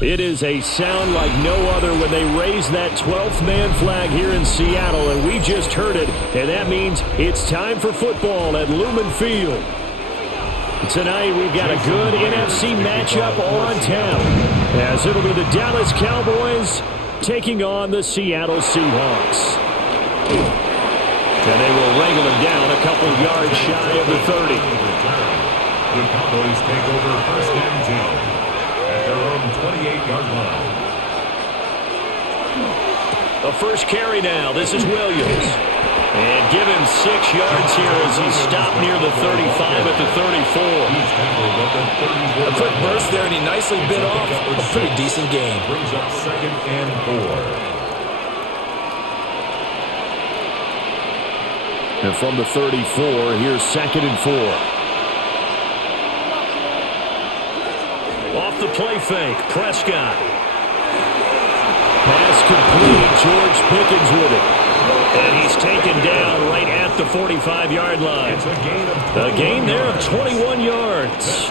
It is a sound like no other when they raise that 12th man flag here in Seattle, and we just heard it, and that means it's time for football at Lumen Field. Tonight we've got a good NFC matchup on tap, as it'll be the Dallas Cowboys taking on the Seattle Seahawks. And they will wrangle him down a couple yards shy of the 30. The Cowboys take over first and 10 at their own 28-yard line. The first carry now. This is Williams. And give him 6 yards here as he's stopped near the 35 at the 34. A quick burst there, and he nicely bit off a pretty decent gain. Brings up second and 4. And from the 34, here's second and 4. Off the play fake, Prescott. Pass complete, George Pickens with it. And he's taken down right at the 45-yard line. A gain there of 21 yards.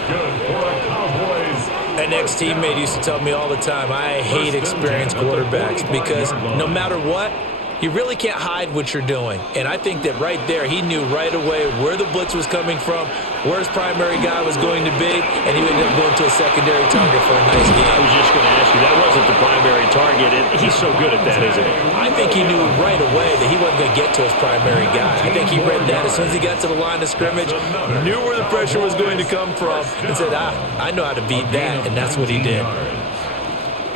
An ex-teammate used to tell me all the time, I hate experienced quarterbacks because no matter what, you really can't hide what you're doing. And I think that right there, he knew right away where the blitz was coming from, where his primary guy was going to be, and he ended up going to a secondary target for a nice game. I was just going to ask you, that wasn't the primary target, and he's so good at that, isn't he? I think he knew right away that he wasn't going to get to his primary guy. I think he read that as soon as he got to the line of scrimmage, knew where the pressure was going to come from, and said, I know how to beat that, and that's what he did.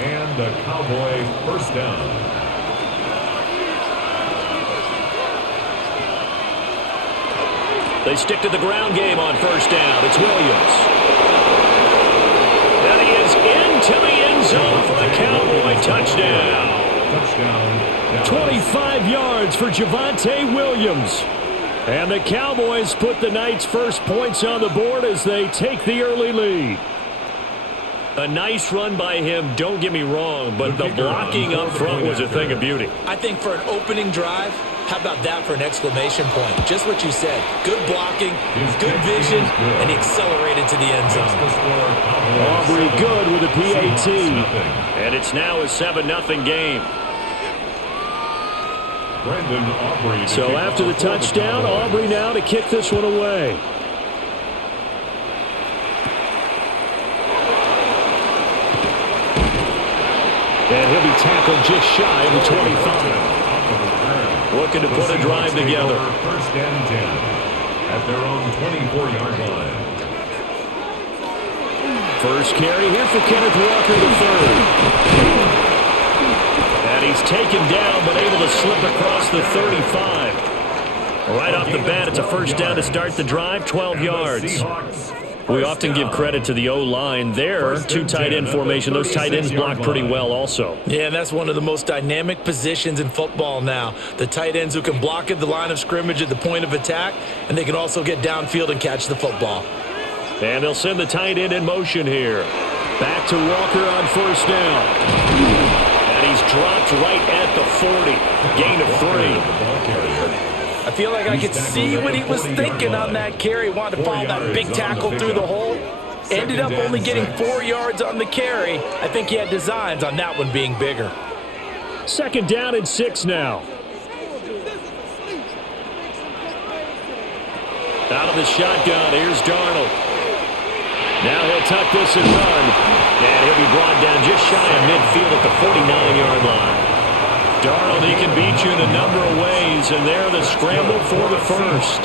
And the Cowboy first down. They stick to the ground game on first down. It's Williams. And he is into the end zone for a Cowboy touchdown. 25 yards for Javonte Williams. And the Cowboys put the night's first points on the board as they take the early lead. A nice run by him, don't get me wrong, but the blocking up front was a thing of beauty. I think for an opening drive, how about that for an exclamation point? Just what you said. Good blocking, good vision, and he accelerated to the end zone. Aubrey good with a PAT. And it's now a 7-0 game. So after the touchdown, Aubrey now to kick this one away. And he'll be tackled just shy of the 25. Looking to put a drive together. First and 10 at their own 24-yard line. First carry here for Kenneth Walker III. And he's taken down but able to slip across the 35. Right off the bat, it's a first down to start the drive, 12 yards. We often give credit to the O-line there. 2 tight end formation. Those tight ends block pretty well also. Yeah, and that's one of the most dynamic positions in football now. The tight ends who can block at the line of scrimmage at the point of attack, and they can also get downfield and catch the football. And they'll send the tight end in motion here. Back to Walker on first down. And he's dropped right at the 40. Gain of 3. I feel like I could see what he was thinking on that carry. Wanted to follow that big tackle through the hole. Ended up only getting 4 yards on the carry. I think he had designs on that one being bigger. Second down and 6 now. Out of the shotgun, here's Darnold. Now he'll tuck this and run. And he'll be brought down just shy of midfield at the 49-yard line. Darnold, he can beat you in a number of ways, and there the scramble for the first.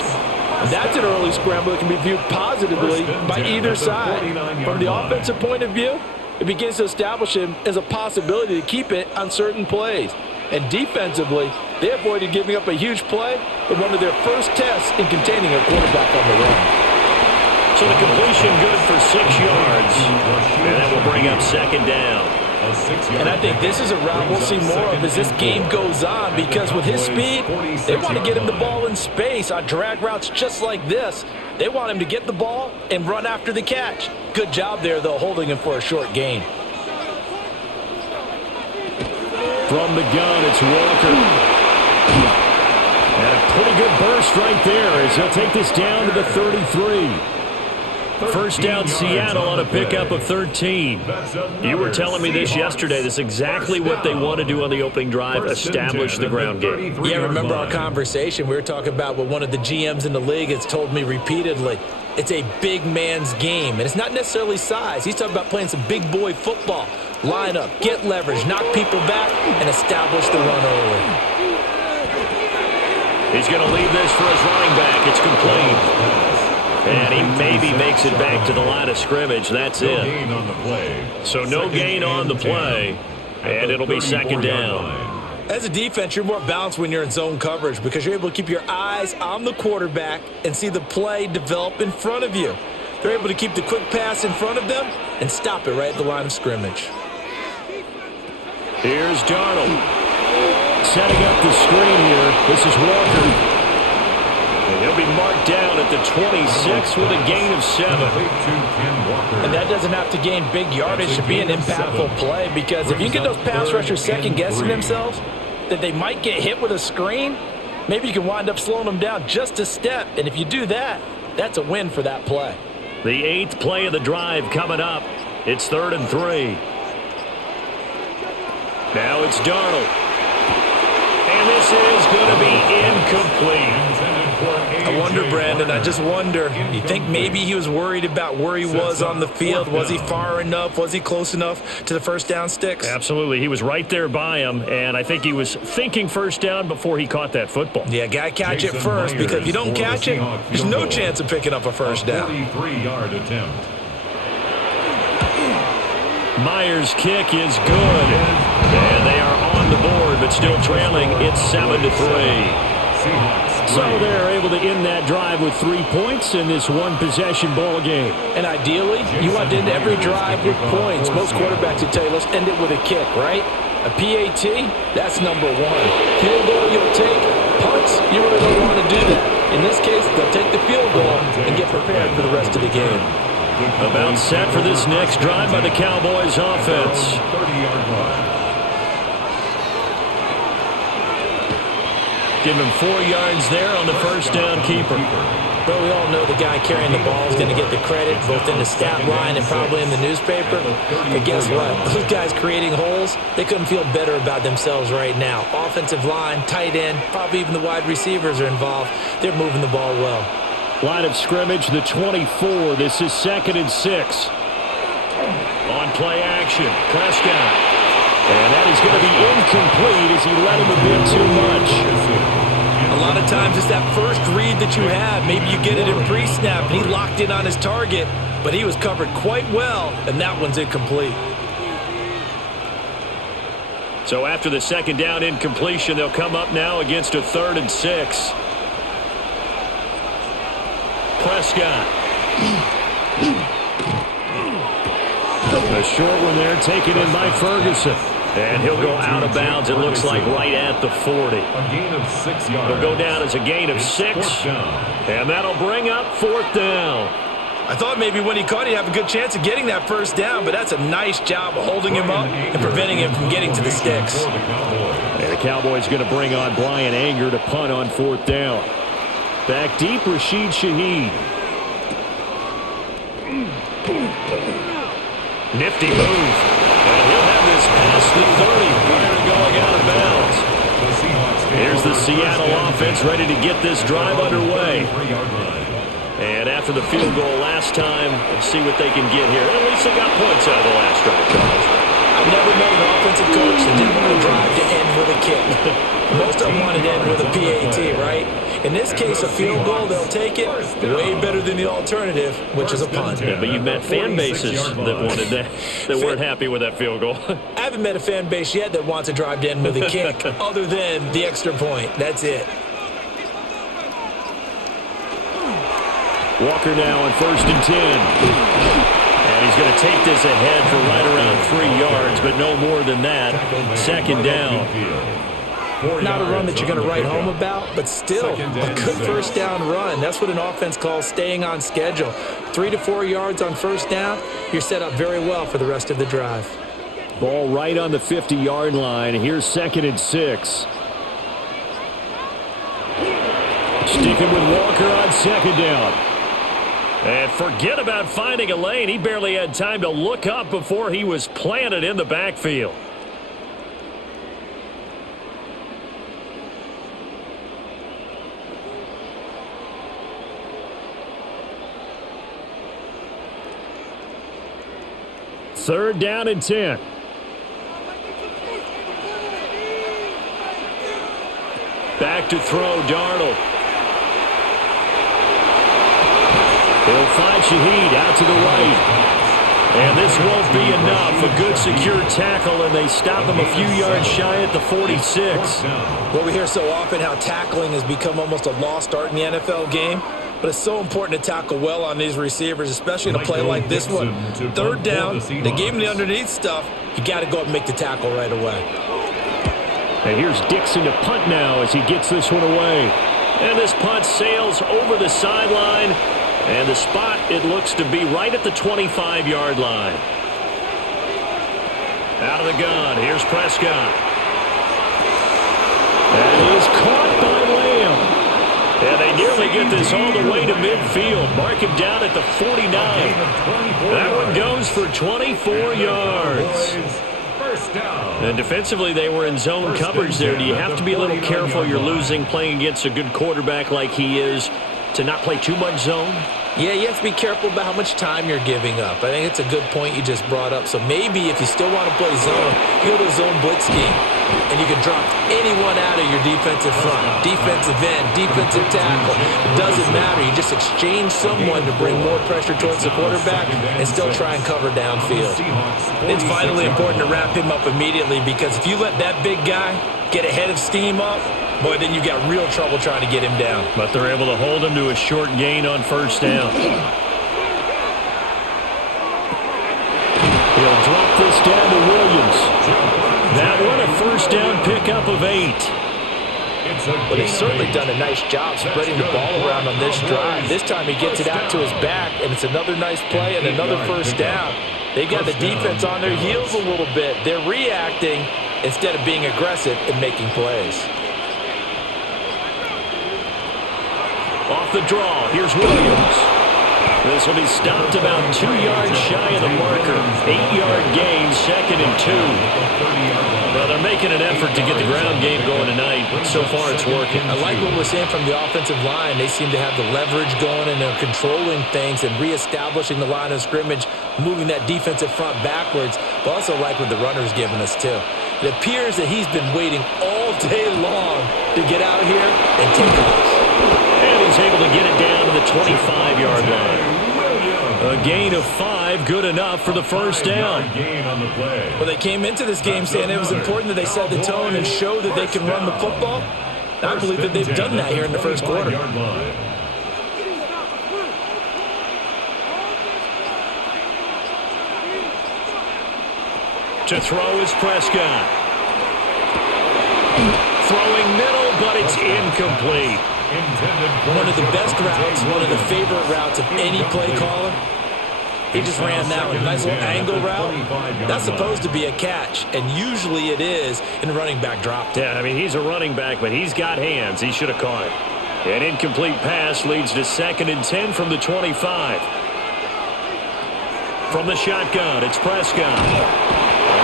That's an early scramble that can be viewed positively by either side. From the offensive point of view, it begins to establish him as a possibility to keep it on certain plays. And defensively, they avoided giving up a huge play in one of their first tests in containing a quarterback on the run. So the completion good for 6 yards, and that will bring up second down. And I think this is a route we'll see more of as this game goes on, because with his speed, they want to get him the ball in space on drag routes just like this. They want him to get the ball and run after the catch. Good job there, though, holding him for a short gain. From the gun, it's Walker. And a pretty good burst right there as he'll take this down to the 33. First down, Seattle on a pickup of 13. You were telling me this yesterday. This is exactly what they want to do on the opening drive, establish the ground game. Yeah, remember our conversation? We were talking about what one of the GMs in the league has told me repeatedly. It's a big man's game, and it's not necessarily size. He's talking about playing some big boy football. Line up, get leverage, knock people back, and establish the run early. He's going to leave this for his running back. It's complete. And he maybe makes it back to the line of scrimmage. That's it. So no gain on the play, and it'll be second down. As a defense, you're more balanced when you're in zone coverage because you're able to keep your eyes on the quarterback and see the play develop in front of you. They're able to keep the quick pass in front of them and stop it right at the line of scrimmage. Here's Darnold. Setting up the screen here. This is Walker. And he'll be marked down at the 26 with a gain of 7. And that doesn't have to gain big yardage to be an impactful play because if you get those pass rushers second-guessing themselves that they might get hit with a screen, maybe you can wind up slowing them down just a step. And if you do that, that's a win for that play. The 8th play of the drive coming up. It's 3rd and 3. Now it's Darnold. And this is going to be incomplete. I wonder, Brandon, I just wonder, you think maybe he was worried about where he was on the field? Was he far enough? Was he close enough to the first down sticks? Absolutely. He was right there by him, and I think he was thinking first down before he caught that football. Yeah, got to catch it first, because if you don't catch it, there's no chance of picking up a first down. 43-yard attempt. Myers' kick is good, and they are on the board, but still trailing. It's 7-3. So they're able to end that drive with 3 points in this one-possession ball game. And ideally, you want to end every drive with points. Most quarterbacks would tell you, let's end it with a kick, right? A PAT, that's number 1. Field goal, you'll take. Punts, you really don't want to do that. In this case, they'll take the field goal and get prepared for the rest of the game. About set for this next drive by the Cowboys offense. 30-yard line. Give him 4 yards there on the first down keeper. Well, we all know the guy carrying the ball is going to get the credit both in the stat line and probably in the newspaper. But guess what? Those guys creating holes, they couldn't feel better about themselves right now. Offensive line, tight end, probably even the wide receivers are involved. They're moving the ball well. Line of scrimmage, the 24. This is 2nd and 6. On play action, Prescott. And that is going to be incomplete as he let him a bit too much. A lot of times it's that first read that you have. Maybe you get it in pre-snap, and he locked in on his target, but he was covered quite well, and that one's incomplete. So after the second down incompletion, they'll come up now against a 3rd and 6. Prescott. A short one there taken in by Ferguson. And he'll go out of bounds, it looks like, right at the 40. A gain of 6 yards. He'll go down as a gain of 6. And that'll bring up 4th down. I thought maybe when he caught it, he'd have a good chance of getting that first down, but that's a nice job of holding him up and preventing him from getting to the sticks. And the Cowboys going to bring on Brian Anger to punt on 4th down. Back deep, Rashid Shaheed. Nifty move. And he'll have this past the 30 prior to going out of bounds. Here's the Seattle offense ready to get this drive underway. And after the field goal last time, let's see what they can get here. At least they got points out of the last drive, Charles. I've never met an offensive coach that didn't want to drive to end with a kick. Most of them wanted to end with a PAT, right? In this case, a field goal, they'll take it. Way better than the alternative, which is a punt. Yeah, but you've met fan bases that wanted that, that weren't happy with that field goal. I haven't met a fan base yet that wants to drive to end with a kick, other than the extra point. That's it. Walker now on 1st and 10. And he's going to take this ahead for right around 3 yards, but no more than that. 2nd down. Not a run that you're going to write home about, but still a good first down run. That's what an offense calls staying on schedule. 3 to 4 yards on first down, you're set up very well for the rest of the drive. Ball right on the 50-yard line. Here's 2nd and 6. Sticking with Walker on 2nd down. And forget about finding a lane. He barely had time to look up before he was planted in the backfield. Third down and 10. Back to throw, Darnold. He'll find Shaheed out to the right. And this won't be enough. A good secure tackle, and they stop him a few yards shy at the 46. Well, we hear so often how tackling has become almost a lost art in the NFL game. But it's so important to tackle well on these receivers, especially in a play like this one. Third down, they gave him the underneath stuff. You got to go up and make the tackle right away. And here's Dixon to punt now as he gets this one away. And this punt sails over the sideline. And the spot, it looks to be right at the 25-yard line. Out of the gun, here's Prescott. And he's caught by Lamb. And they nearly get this all the way to midfield. Mark him down at the 49. That one goes for 24 yards. And defensively, they were in zone coverage there. Do you have to be a little careful? You're losing playing against a good quarterback like he is to not play too much zone? Yeah, you have to be careful about how much time you're giving up. I think it's a good point you just brought up. So maybe if you still want to play zone, go to zone blitz scheme. And you can drop anyone out of your defensive front, defensive end, defensive tackle. It doesn't matter. You just exchange someone to bring more pressure towards the quarterback and still try and cover downfield. It's vitally important to wrap him up immediately because if you let that big guy get ahead of steam up, boy, then you got real trouble trying to get him down. But they're able to hold him to a short gain on first down. He'll drop this down to Williams. That one, a first down pickup of 8. Well, they've certainly done a nice job spreading the ball around on this drive. This time he gets it out to his back, and it's another nice play and another first down. They got the defense on their heels a little bit. They're reacting instead of being aggressive and making plays. Off the draw, here's Williams. This will be stopped about 2 yards shy of the marker. 8-yard gain, 2nd and 2. Well, they're making an effort to get the ground game going tonight. So far, it's working. I like what we're seeing from the offensive line. They seem to have the leverage going, and they're controlling things and reestablishing the line of scrimmage, moving that defensive front backwards. But also like what the runner's giving us, too. It appears that he's been waiting all day long to get out here and take off. And he's able to get it down to the 25-yard line. A gain of 5, good enough for the first down. Well, they came into this game saying it was important that they set the tone and show that they can run the football. I believe that they've done that here in the first quarter. To throw is Prescott. Throwing middle, but it's incomplete. One of the best routes, one of the favorite routes of any play caller. He just ran that one. Nice little angle route. That's supposed to be a catch, and usually it is in a running back drop. Yeah, I mean, he's a running back, but he's got hands. He should have caught it. An incomplete pass leads to 2nd and 10 from the 25. From the shotgun, it's Prescott.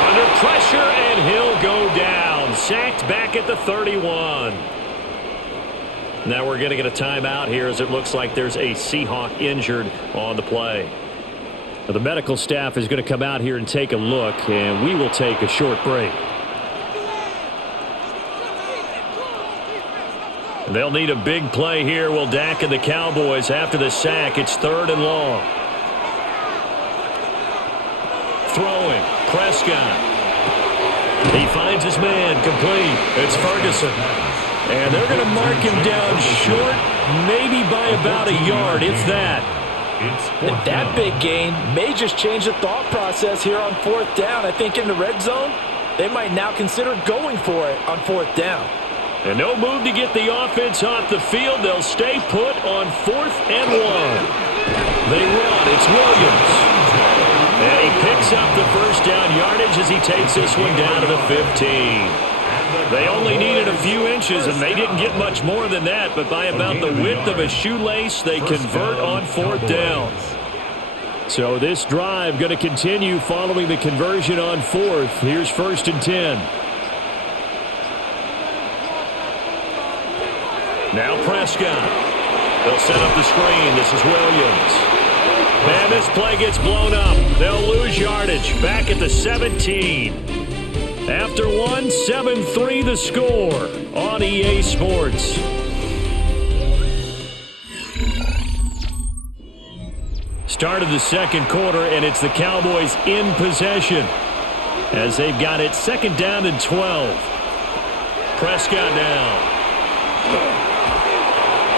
Under pressure, and he'll go down. Sacked back at the 31. Now we're going to get a timeout here as it looks like there's a Seahawk injured on the play. Now the medical staff is going to come out here and take a look, and we will take a short break. They'll need a big play here. Will Dak and the Cowboys after the sack. It's 3rd and long. Throwing. Prescott. He finds his man. Complete. It's Ferguson. And they're going to mark him down short, maybe by about a yard, if that. And that big gain may just change the thought process here on 4th down. I think in the red zone, they might now consider going for it on 4th down. And no move to get the offense off the field. They'll stay put on 4th and 1. They run. It's Williams. And he picks up the first down yardage as he takes this one down to the 15. They only needed a few inches, and they didn't get much more than that, but by about the width of a shoelace, they convert on 4th down. So this drive going to continue following the conversion on 4th. Here's 1st and 10. Now Prescott. They'll set up the screen. This is Williams. And this play gets blown up. They'll lose yardage. Back at the 17. After 1, 7-3 the score on EA Sports. Start of the second quarter, and it's the Cowboys in possession as they've got it 2nd down and 12. Prescott now.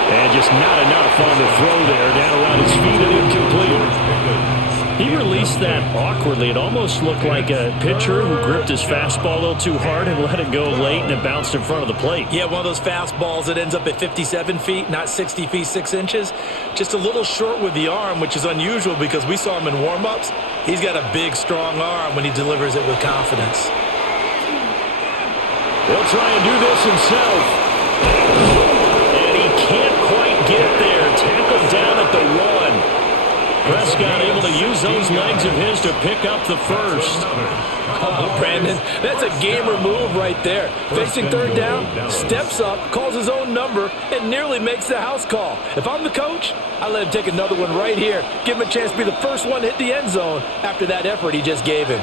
And just not enough on the throw there. Down around his feet and incomplete. He released that awkwardly. It almost looked like a pitcher who gripped his fastball a little too hard and let it go late, and it bounced in front of the plate. Yeah, one of those fastballs that ends up at 57 feet, not 60 feet, 6 inches. Just a little short with the arm, which is unusual because we saw him in warm-ups. He's got a big, strong arm when he delivers it with confidence. He'll try and do this himself. And he can't quite get there. Tackled down at the 1. Prescott able to use those legs of his to pick up the first. Oh, Brandon, that's a gamer move right there. Facing 3rd down, steps up, calls his own number, and nearly makes the house call. If I'm the coach, I let him take another one right here. Give him a chance to be the first one to hit the end zone after that effort he just gave him.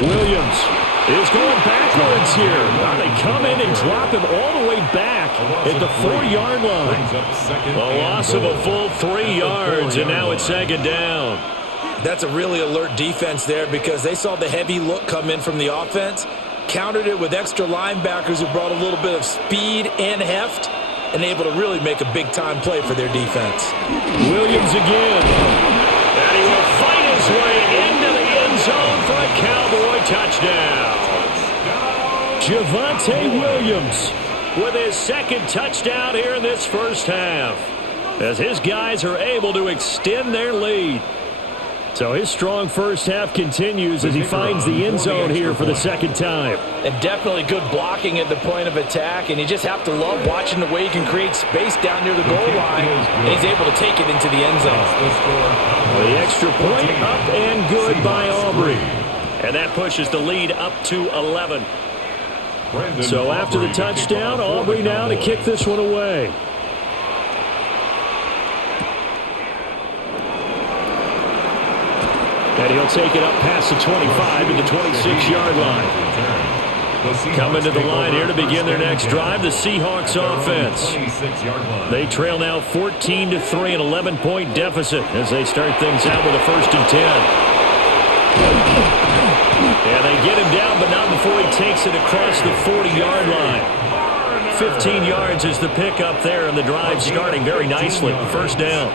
Williams is going backwards here. They come in and drop him all the way back at the 4-yard line. A loss of a full 3 yards, and now it's 2nd down. That's a really alert defense there because they saw the heavy look come in from the offense, countered it with extra linebackers who brought a little bit of speed and heft, and able to really make a big-time play for their defense. Williams again. And he will fight his way into the end zone for a Cowboy touchdown. Javonte Williams with his 2nd touchdown here in this first half, as his guys are able to extend their lead. So his strong first half continues as he finds the end zone here for the 2nd time. And definitely good blocking at the point of attack, and you just have to love watching the way he can create space down near the goal line, and he's able to take it into the end zone. The extra point up and good by Aubrey. And that pushes the lead up to 11. So after the touchdown, Aubrey now to kick this one away. And he'll take it up past the 25 to the 26-yard line. Coming to the line here to begin their next drive, the Seahawks offense. They trail now 14-3, an 11-point deficit as they start things out with a 1st and 10. And they get him down, but not before he takes it across the 40-yard line. 15 yards is the pickup there, and the drive starting very nicely. 1st down.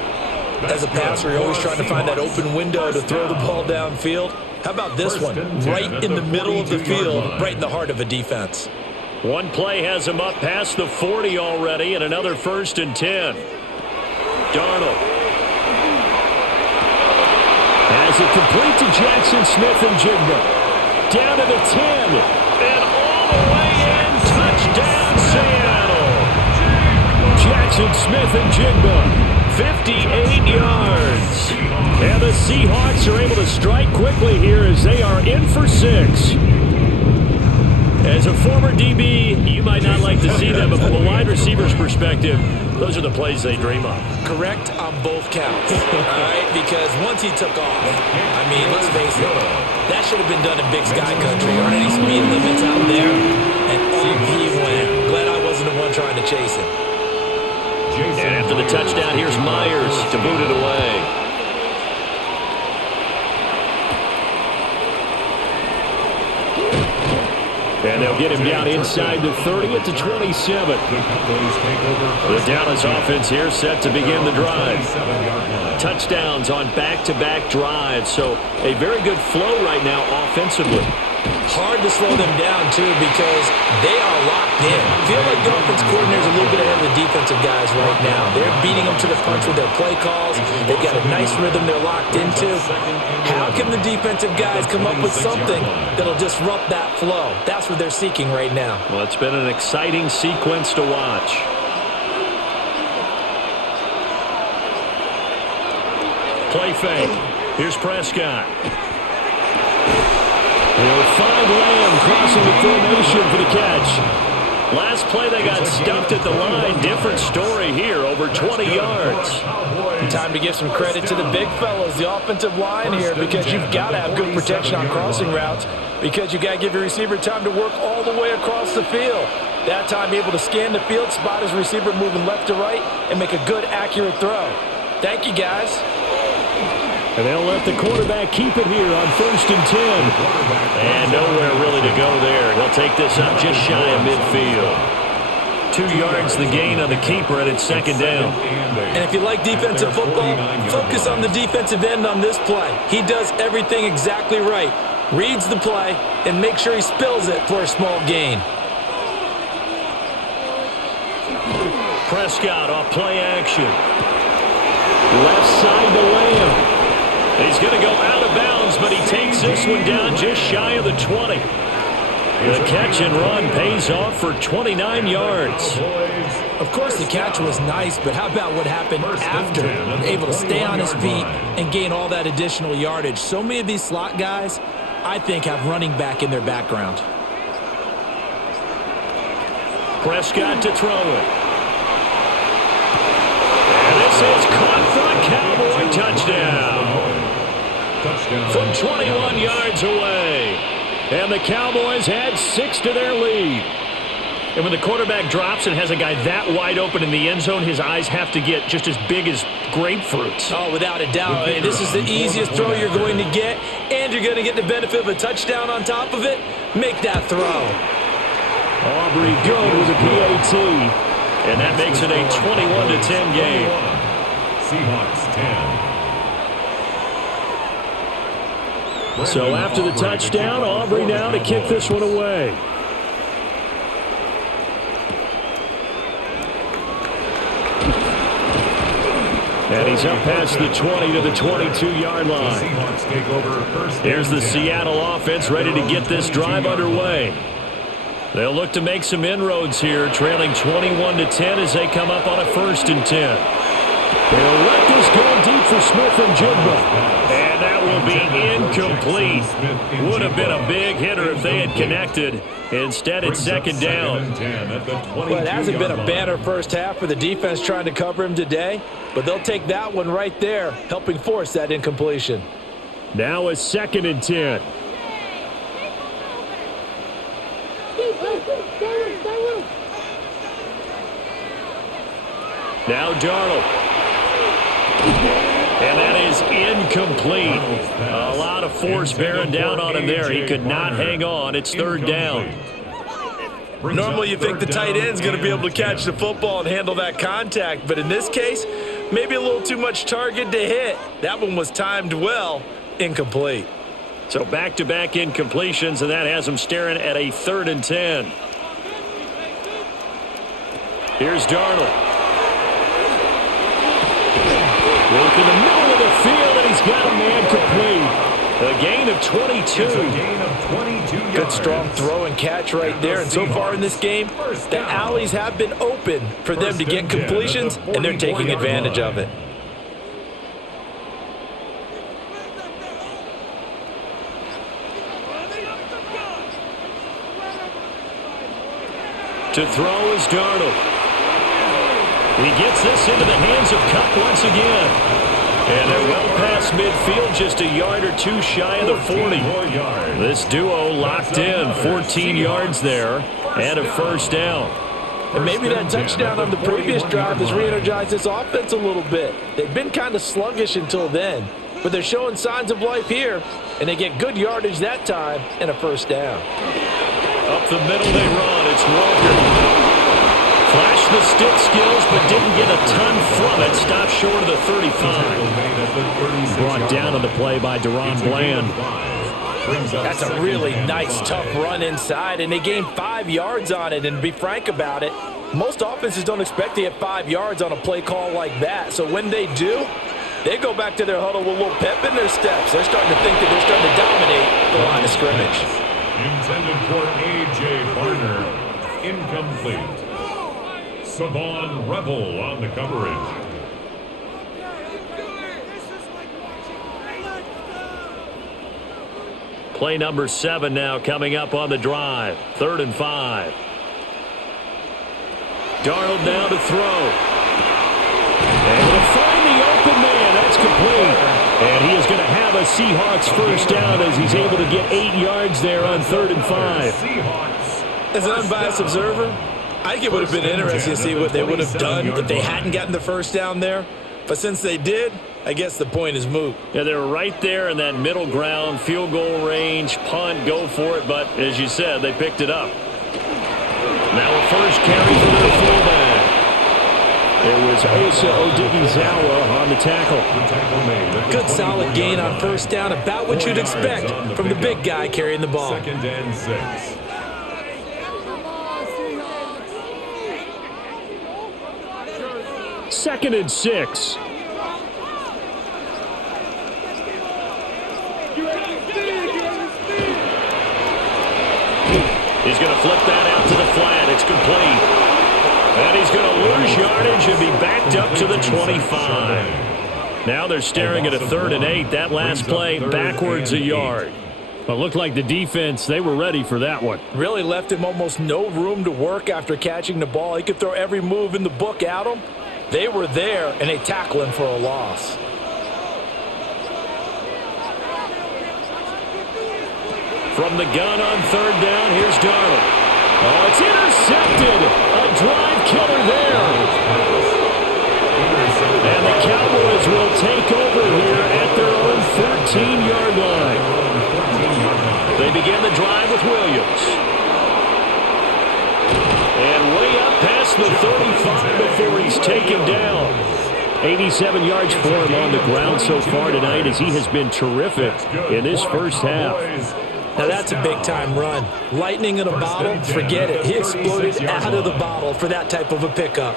As a passer, you're always trying to find that open window to throw the ball downfield. How about this one? Right in the middle of the field, right in the heart of a defense. One play has him up past the 40 already, and another 1st and 10. Darnold has it complete to Jackson Smith and Jigba. Down to the 10, and all the way in. Touchdown, Seattle. Jackson Smith and Jigba. 58 yards. And the Seahawks are able to strike quickly here as they are in for 6. As a former DB, you might not like to see them, but from a wide receiver's perspective, those are the plays they dream of. Correct on both counts, all right? Because once he took off, I mean, let's face it, that should have been done in Big Sky Country. Aren't any speed limits out there? And off he went. Glad I wasn't the one trying to chase him. And after the touchdown, here's Myers to boot it away. And they'll get him down inside the 30 at the 27. The Dallas offense here set to begin the drive. Touchdowns on back-to-back drives, so a very good flow right now offensively. Hard to slow them down, too, because they are locked in. I feel like the offense coordinator is a little bit ahead of the defensive guys right now. They're beating them to the punch with their play calls. They've got a nice rhythm they're locked into. How can the defensive guys come up with something that'll disrupt that flow? That's what they're seeking right now. Well, it's been an exciting sequence to watch. Play fake. Here's Prescott. He'll find Lamb crossing the formation for the catch. Last play they got stuffed at the line. Different story here, over 20 yards. Time to give some credit to the big fellas, the offensive line here, because you've got to have good protection on crossing routes, because you got to give your receiver time to work all the way across the field. That time able to scan the field, spot his receiver moving left to right, and make a good, accurate throw. Thank you, guys. And they'll let the quarterback keep it here on 1st and 10. And nowhere really to go there. He'll take this up just shy of midfield. 2 yards the gain on the keeper, and it's 2nd down. And if you like defensive football, focus on the defensive end on this play. He does everything exactly right. Reads the play and makes sure he spills it for a small gain. Prescott off play action. Left side to Lamb. He's going to go out of bounds, but he takes this one down just shy of the 20. The catch and run pays off for 29 yards. Of course, the catch was nice, but how about what happened after? Able to stay on his feet and gain all that additional yardage. So many of these slot guys, I think, have running back in their background. Prescott to throw it. And this is caught for a Cowboy touchdown. From 21 yards away. And the Cowboys add 6 to their lead. And when the quarterback drops and has a guy that wide open in the end zone, his eyes have to get just as big as grapefruits. Oh, without a doubt. This is the easiest throw you're going to get, and you're going to get the benefit of a touchdown on top of it. Make that throw. Aubrey good with a PAT. And that makes it a 21-10 game. Seahawks 10. So after the touchdown, Aubrey now to kick this one away. And he's up past the 20 to the 22-yard line. Here's the Seattle offense ready to get this drive underway. They'll look to make some inroads here, trailing 21-10 as they come up on a 1st and 10. They'll let this go deep for Smith and Jigba. And that will be incomplete. Would have been a big hitter if they had connected. Instead, it's 2nd down. Well, it hasn't been a banner first half for the defense trying to cover him today, but they'll take that one right there, helping force that incompletion. Now a 2nd and 10. Now Darnold. And that is incomplete. A lot of force bearing down on him there. He could not hang on. It's 3rd down. Normally you think the tight end's going to be able to catch the football and handle that contact, but in this case, maybe a little too much target to hit. That one was timed well, incomplete. So back-to-back incompletions, and that has him staring at a 3rd and 10. Here's Darnold. Work in the middle of the field, and he's got a man complete. A gain of 22. Good strong throw and catch right there. And so far in this game, the alleys have been open for them to get completions, and they're taking advantage of it. To throw is Darnold. He gets this into the hands of Cup once again. And they're well past midfield, just a yard or two shy of the 40. This duo locked in, 14 yards there, and a 1st down. And maybe that touchdown on the previous drive has re-energized this offense a little bit. They've been kind of sluggish until then, but they're showing signs of life here, and they get good yardage that time and a 1st down. Up the middle they run. It's Walker. Flashed the stick skills, but didn't get a ton from it. Stopped short of the 35. Brought down on the play by Deron Bland. That's a really nice, tough run inside, and they gained 5 yards on it. And to be frank about it, most offenses don't expect to get 5 yards on a play call like that. So when they do, they go back to their huddle with a little pep in their steps. They're starting to think that they're starting to dominate the line of scrimmage. Intended for A.J. Barner. Incomplete. Savon Rebel on the coverage. Play number 7 now coming up on the drive. 3rd and 5. Darnold now to throw. And to find the open man. That's complete. And he is going to have a Seahawks first down as he's able to get 8 yards there on 3rd and 5. As an unbiased observer, I think it would have been interesting to see what they would have done if they hadn't gotten the first down there. But since they did, I guess the point is moot. Yeah, they were right there in that middle ground, field goal range, punt, go for it. But as you said, they picked it up. Now a first carry for their fullback. It was Osa Odighizuwa on the tackle. Good solid gain on first down, about what you'd expect from the big guy carrying the ball. 2nd and 6. Second and 6. He's going to flip that out to the flat. It's complete. And he's going to lose yardage and be backed up to the 25. Now they're staring at a 3rd and 8. That last play backwards a yard. But it looked like the defense, they were ready for that one. Really left him almost no room to work after catching the ball. He could throw every move in the book at him. They were there, and they tackle him for a loss. From the gun on 3rd down, here's Darnold. Oh, it's intercepted. A drive killer there. And the Cowboys will take over here at their own 14-yard line. They begin the drive with Williams. And way up past the 35 before he's taken down. 87 yards for him on the ground so far tonight as he has been terrific in this first half. Now that's a big-time run. Lightning in a bottle, forget it. He exploded out of the bottle for that type of a pickup.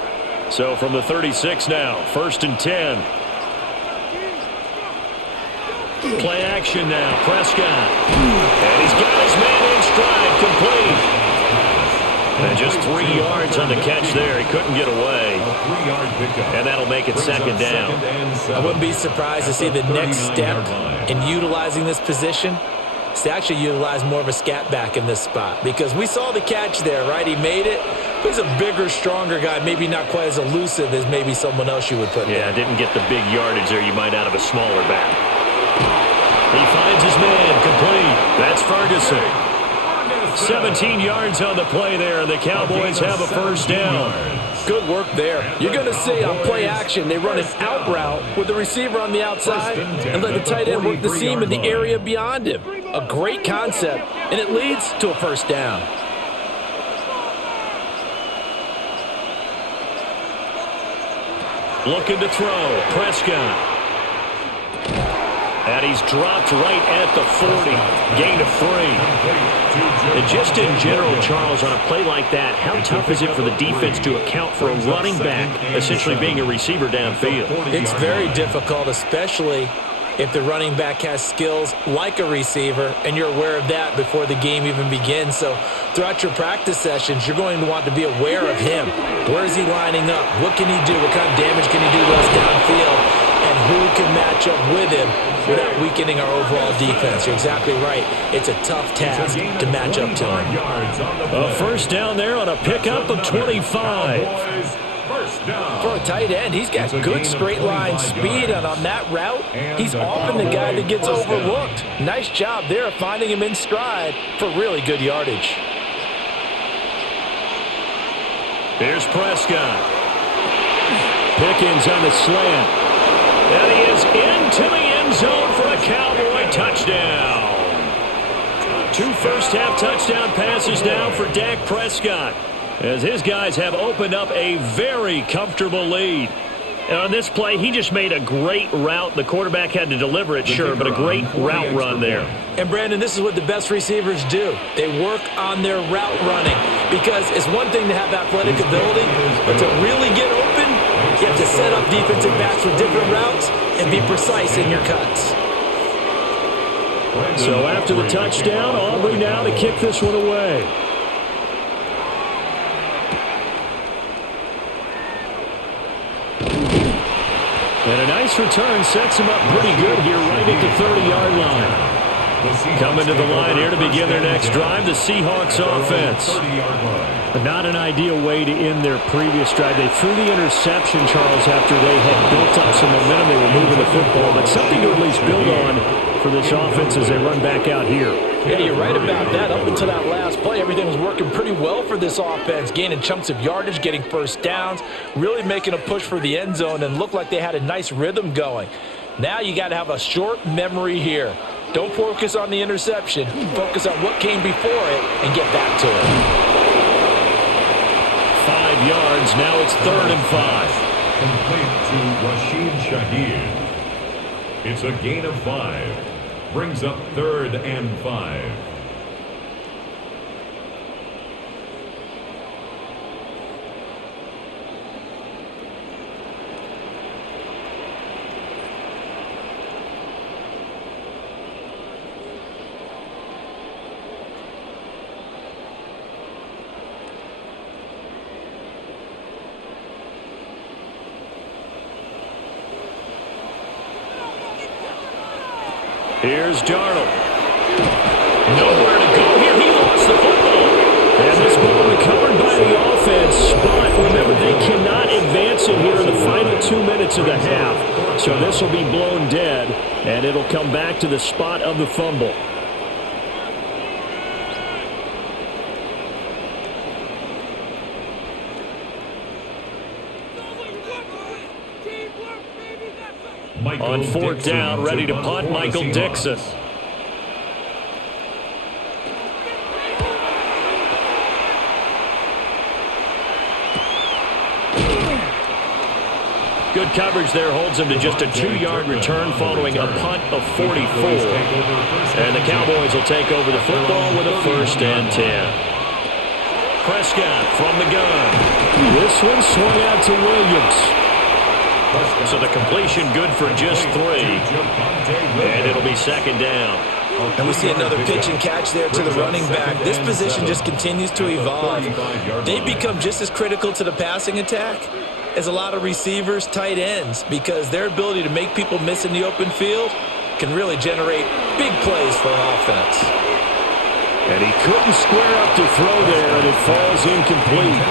So from the 36 now, 1st and 10. Play action now, Prescott. And he's got his man in stride, complete. And just 3 yards on the catch there. He couldn't get away. And that'll make it 2nd down. I wouldn't be surprised to see the next step in utilizing this position is to actually utilize more of a scat back in this spot. Because we saw the catch there, right? He made it. But he's a bigger, stronger guy, maybe not quite as elusive as maybe someone else you would put there. Yeah, didn't get the big yardage there you might out of a smaller back. He finds his man, complete. That's Ferguson. 17 yards on the play there, and the Cowboys have a first down. Good work there. You're going to see on play action, they run an out route with the receiver on the outside and let the tight end work the seam in the area beyond him. A great concept, and it leads to a first down. Looking to throw, Prescott. And he's dropped right at the 40. Gain of 3. And just in general, Charles, on a play like that, how tough is it for the defense to account for a running back essentially being a receiver downfield? It's very difficult, especially if the running back has skills like a receiver, and you're aware of that before the game even begins. So throughout your practice sessions, you're going to want to be aware of him. Where is he lining up? What can he do? What kind of damage can he do to us downfield? And who can match up with him without weakening our overall defense? You're exactly right. It's a tough task to match up to him. A first down there on a pickup of 25. For a tight end, he's got good straight line speed, and on that route, he's often the guy that gets overlooked. Nice job there of finding him in stride for really good yardage. Here's Prescott. Pickens on the slant. And he is into the end zone for a Cowboy touchdown. 2 first-half touchdown passes now for Dak Prescott, as his guys have opened up a very comfortable lead. On this play, he just made a great route. The quarterback had to deliver it, sure, but a great route run there. And, Brandon, this is what the best receivers do. They work on their route running because it's one thing to have athletic ability, but to really get open, you have to set up defensive backs with different routes and be precise in your cuts. So after the touchdown, Aubrey now to kick this one away. And a nice return sets him up pretty good here right at the 30-yard line. Coming to the line here to begin their next drive, the Seahawks offense. Not an ideal way to end their previous drive. They threw the interception, Charles, after they had built up some momentum. They were moving the football, but something to at least build on for this offense as they run back out here. Yeah, you're right about that. Up until that last play, everything was working pretty well for this offense, gaining chunks of yardage, getting first downs, really making a push for the end zone, and looked like they had a nice rhythm going. Now you got to have a short memory here. Don't focus on the interception. Focus on what came before it and get back to it. 5 yards. Now it's 3rd and 5. Complete to Rashid Shaheed. It's a gain of 5. Brings up 3rd and 5. Here's Darnold. Nowhere to go here. He lost the football. And this ball recovered by the offense. But remember, they cannot advance it here in the final 2 minutes of the half. So this will be blown dead, and it'll come back to the spot of the fumble. On 4th down, ready to punt, Michael Dixon. Good coverage there, holds him to just a 2-yard return following a punt of 44. And the Cowboys will take over the football with a 1st and 10. Prescott from the gun. This one swung out to Williams. So the completion good for just 3. And it'll be 2nd down. And we see another pitch and catch there to the running back. This position just continues to evolve. They become just as critical to the passing attack as a lot of receivers, tight ends, because their ability to make people miss in the open field can really generate big plays for an offense. And he couldn't square up to throw there, and it falls incomplete.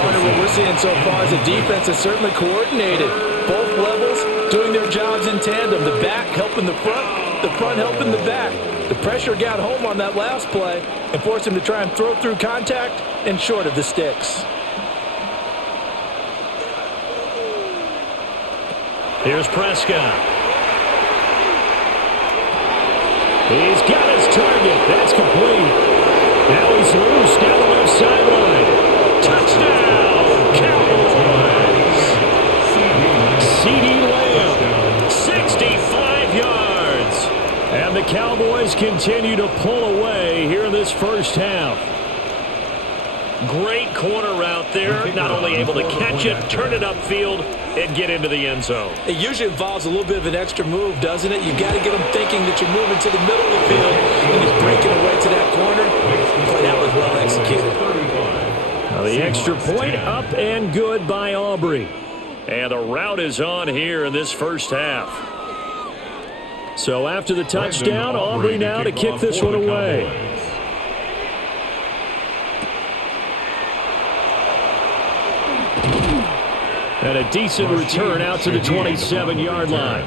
Part of what we're seeing so far is the defense is certainly coordinated. Both levels doing their jobs in tandem. The back helping the front helping the back. The pressure got home on that last play and forced him to try and throw through contact and short of the sticks. Here's Prescott. He's got his target. That's complete. Now he's loose down the left sideline. Touchdown, Cowboys. CeeDee Lamb, 65 yards. And the Cowboys continue to pull away here in this first half. Great corner route there. Not only able to catch it, turn it upfield, and get into the end zone. It usually involves a little bit of an extra move, doesn't it? You've got to get them thinking that you're moving to the middle of the field and you're breaking away to that corner. But that was well executed. Now the extra point up and good by Aubrey. And the route is on here in this first half. So after the touchdown, Aubrey now to kick this one away. And a decent return out to the 27-yard line.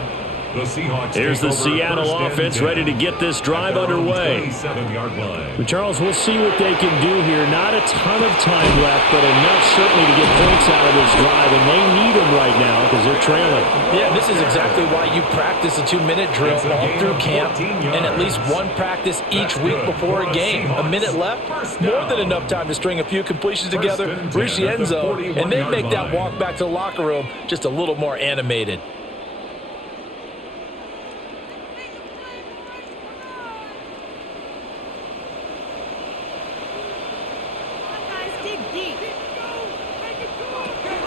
The Seahawks Here's the Seattle offense ready to get this drive underway. 27-yard line. Charles, we'll see what they can do here. Not a ton of time left, but enough certainly to get points out of this drive, and they need them right now because they're trailing. Yeah, this is exactly why you practice a 2-minute drill all through camp and at least one practice each week before a game. A minute left, more than enough time to string a few completions together, reach the end zone, and then make that walk back to the locker room just a little more animated.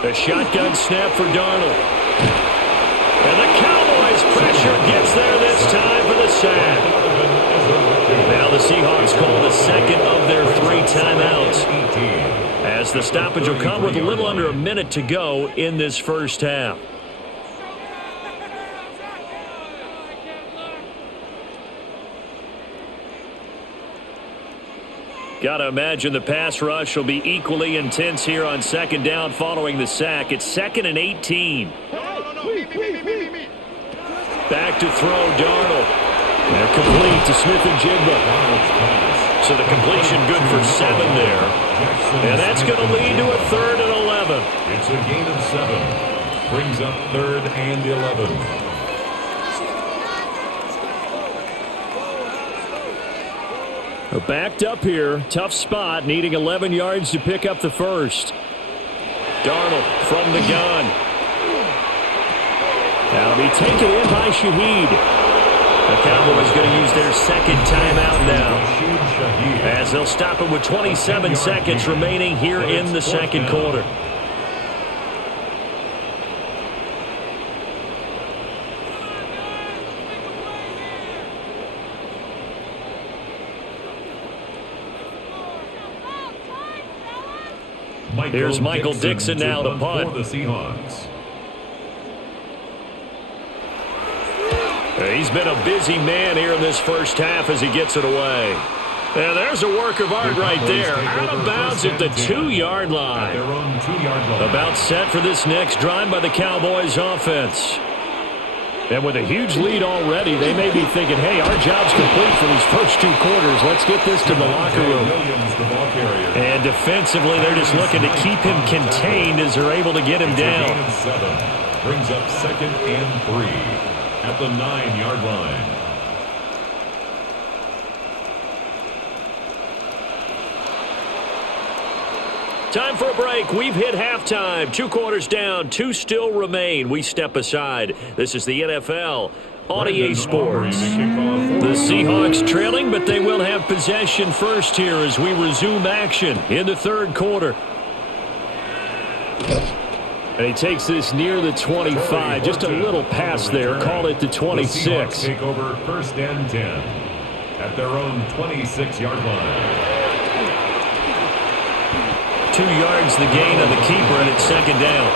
A shotgun snap for Darnold. And the Cowboys pressure gets there this time for the sack. Now the Seahawks call the second of their 3 timeouts, as the stoppage will come with a little under a minute to go in this first half. Got to imagine the pass rush will be equally intense here on second down following the sack. It's 2nd and 18. Back to throw, Darnold. They're complete to Smith-Njigba. So the completion good for 7 there. And that's going to lead to a 3rd and 11. It's a gain of 7. Brings up 3rd and 11. Backed up here, tough spot, needing 11 yards to pick up the first. Darnold from the gun. That'll be taken in by Shaheed. The Cowboys going to use their second timeout now, as they'll stop it with 27 seconds remaining here in the second quarter. Here's Michael Dixon now to punt. For the Seahawks. He's been a busy man here in this first half as he gets it away. And there's a work of art right there. Out of bounds at the 2-yard line. About set for this next drive by the Cowboys offense. And with a huge lead already, they may be thinking, hey, our job's complete for these first 2 quarters. Let's get this to the locker room. And defensively, they're just looking to keep him contained as they're able to get him down. Brings up 2nd and 3 at the 9-yard line. Time for a break. We've hit halftime. 2 quarters down. 2 still remain. We step aside. This is the NFL on EA Sports. The Seahawks trailing, but they will have possession first here as we resume action in the third quarter. And he takes this near the 25. Just a little pass there. Call it the 26. The Seahawks take over 1st and 10 at their own 26-yard line. 2 yards the gain on the keeper, and it's 2nd down.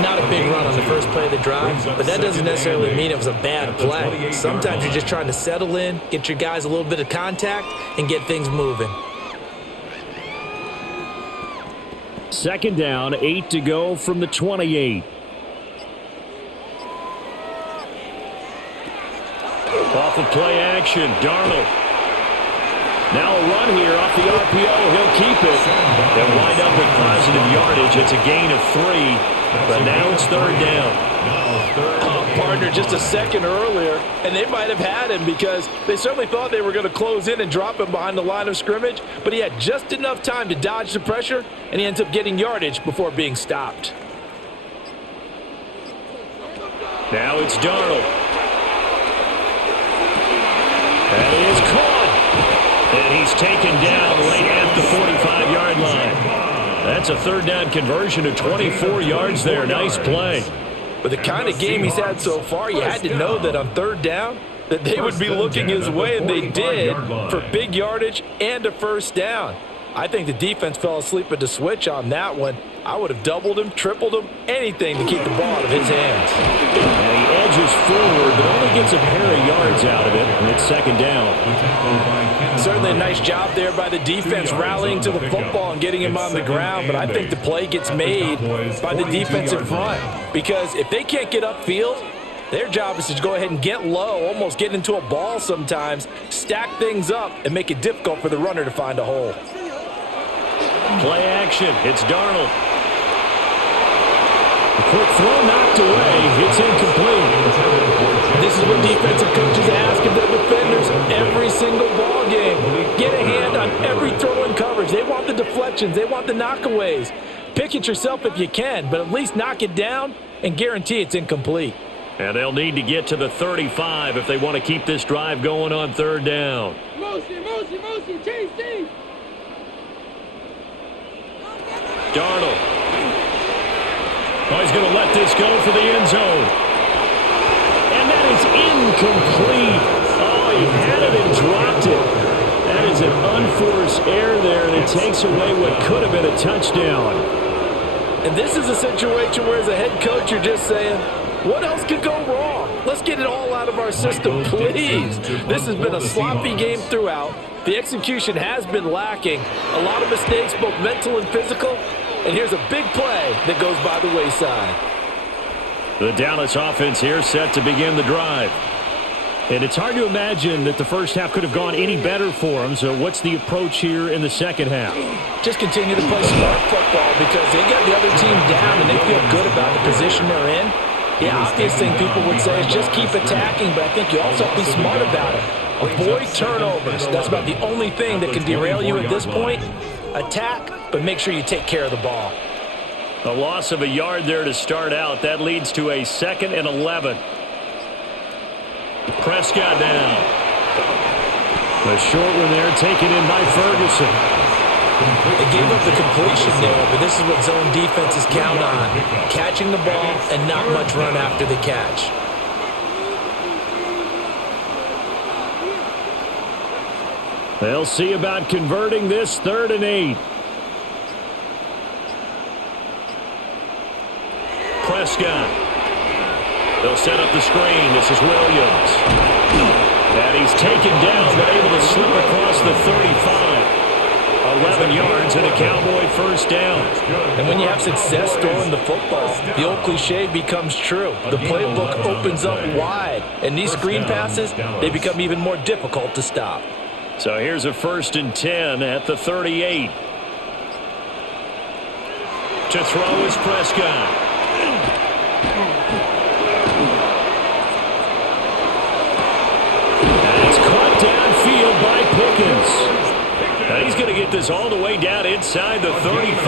Not a big run on the first play of the drive, but that doesn't necessarily mean it was a bad play. Sometimes you're just trying to settle in, get your guys a little bit of contact, and get things moving. 2nd down, 8 to go from the 28. Off of play action, Darnold. Now a run here off the RPO. He'll keep it. They'll wind up with positive yardage. It's a gain of 3, but now it's 3rd down. Partner just a second earlier, and they might have had him because they certainly thought they were going to close in and drop him behind the line of scrimmage, but he had just enough time to dodge the pressure, and he ends up getting yardage before being stopped. Now it's Darnold. And he is caught. And he's taken down right at the 45-yard line. That's a 3rd down conversion of 24 yards there. Nice play. With the kind of game he's had so far, you had to know that on 3rd down that they would be looking his way, and they did, for big yardage and a 1st down. I think the defense fell asleep at the switch on that one. I would have doubled him, tripled him, anything to keep the ball out of his hands. And he edges forward, but only gets a pair of yards out of it, and it's 2nd down. Certainly a nice job there by the defense rallying to the football and getting him on the ground, but I think the play gets made by the defensive front, because if they can't get upfield, Their job is to go ahead and get low, almost get into a ball sometimes, stack things up, and make it difficult for the runner to find a hole. Play action. It's Darnold. A quick throw knocked away. It's incomplete. This is what defensive coaches ask of their defenders every single ball game. Get a hand on every throw in coverage. They want the deflections. They want the knockaways. Pick it yourself if you can, but at least knock it down and guarantee it's incomplete. And they'll need to get to the 35 if they want to keep this drive going on third down. Motion, change team. Darnold. Oh, he's going to let this go for the end zone. And that is incomplete. Oh, he had it and dropped it. That is an unforced error there, and it takes away what could have been a touchdown. And this is a situation where as a head coach you're just saying, what else could go wrong? Let's get it all out of our system, please. This has been a sloppy game throughout. The execution has been lacking. A lot of mistakes, both mental and physical. And here's a big play that goes by the wayside. The Dallas offense here set to begin the drive. And it's hard to imagine that the first half could have gone any better for them. So what's the approach here in the second half? Just continue to play smart football because they got the other team down and they feel good about the position they're in. The obvious thing people would say is just keep attacking, but I think you also have to be smart about it. Avoid turnovers. That's about the only thing that can derail you at this point. Attack, but make sure you take care of the ball. A loss of a yard there to start out. That leads to a 2nd and 11. Prescott down. The short one there taken in by Ferguson. They gave up the completion there, but this is what zone defenses count on. Catching the ball and not much run after the catch. They'll see about converting this 3rd and 8. Prescott. They'll set up the screen. This is Williams. And he's taken down, but able to slip across the 35. 11 yards and a Cowboy first down. And when you have success throwing the football, the old cliche becomes true. The playbook opens up wide, and these screen passes, they become even more difficult to stop. So here's a 1st and 10 at the 38. To throw is Prescott. And it's caught downfield by Pickens. And he's going to get this all the way down inside the 35.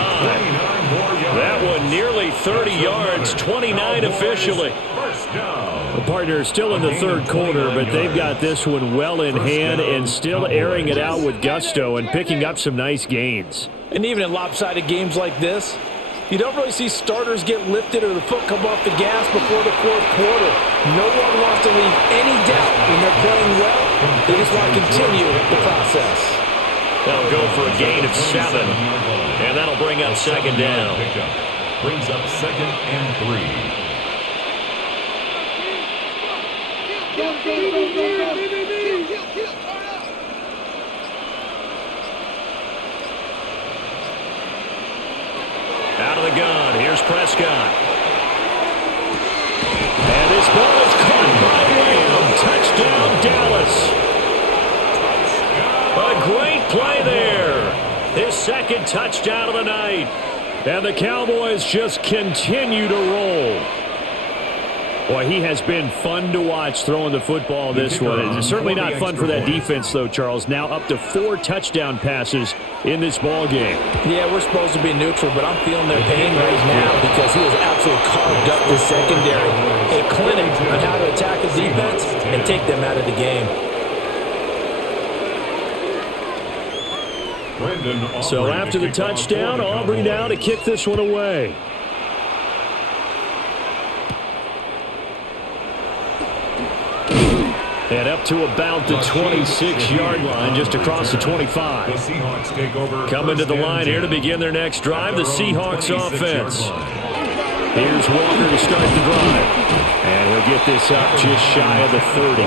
That one nearly 30 yards, 29 officially. The partner still in the 3rd quarter, but they've got this one well in hand and still airing it out with gusto and picking up some nice gains. And even in lopsided games like this, you don't really see starters get lifted or the foot come off the gas before the 4th quarter. No one wants to leave any doubt when they're playing well. They just want to continue the process. They'll go for a gain of 7, and that'll bring up 2nd down. Brings up 2nd and 3. Out of the gun, here's Prescott. And this ball is caught by Lamb. Touchdown, Dallas. A great play there. His 2nd touchdown of the night. And the Cowboys just continue to roll. Boy, he has been fun to watch throwing the football this one. It's certainly not fun for that defense, though, Charles. Now up to 4 touchdown passes in this ball game. Yeah, we're supposed to be neutral, but I'm feeling their pain right now because he has absolutely carved up the secondary. A clinic on how to attack the defense and take them out of the game. So after the touchdown, Aubrey now to kick this one away. And up to about the 26-yard line, just across the 25. Coming to the line here to begin their next drive, the Seahawks offense. Here's Walker to start the drive. And he'll get this up just shy of the 30.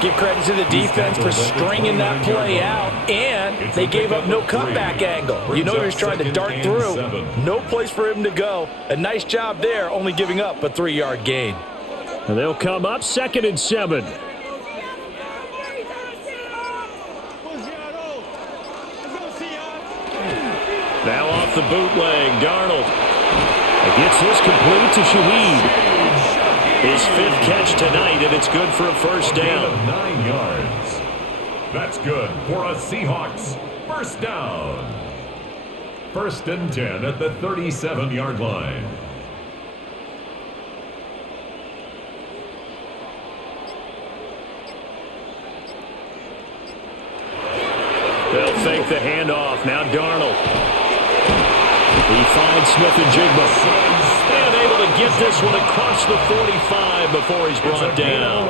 Give credit to the defense for stringing that play out, and they gave up no cutback angle. You know he was trying to dart through. No place for him to go. A nice job there, only giving up a 3-yard gain. And they'll come up 2nd and 7. Now off the bootleg, Darnold. Gets this complete to Shaheed. His 5th catch tonight, and it's good for a first down. 9 yards. That's good for a Seahawks first down. 1st and 10 at the 37-yard line. They'll fake the handoff. Now Darnold. He finds Smith and Jigba. And able to get this one across the 45 before he's brought down.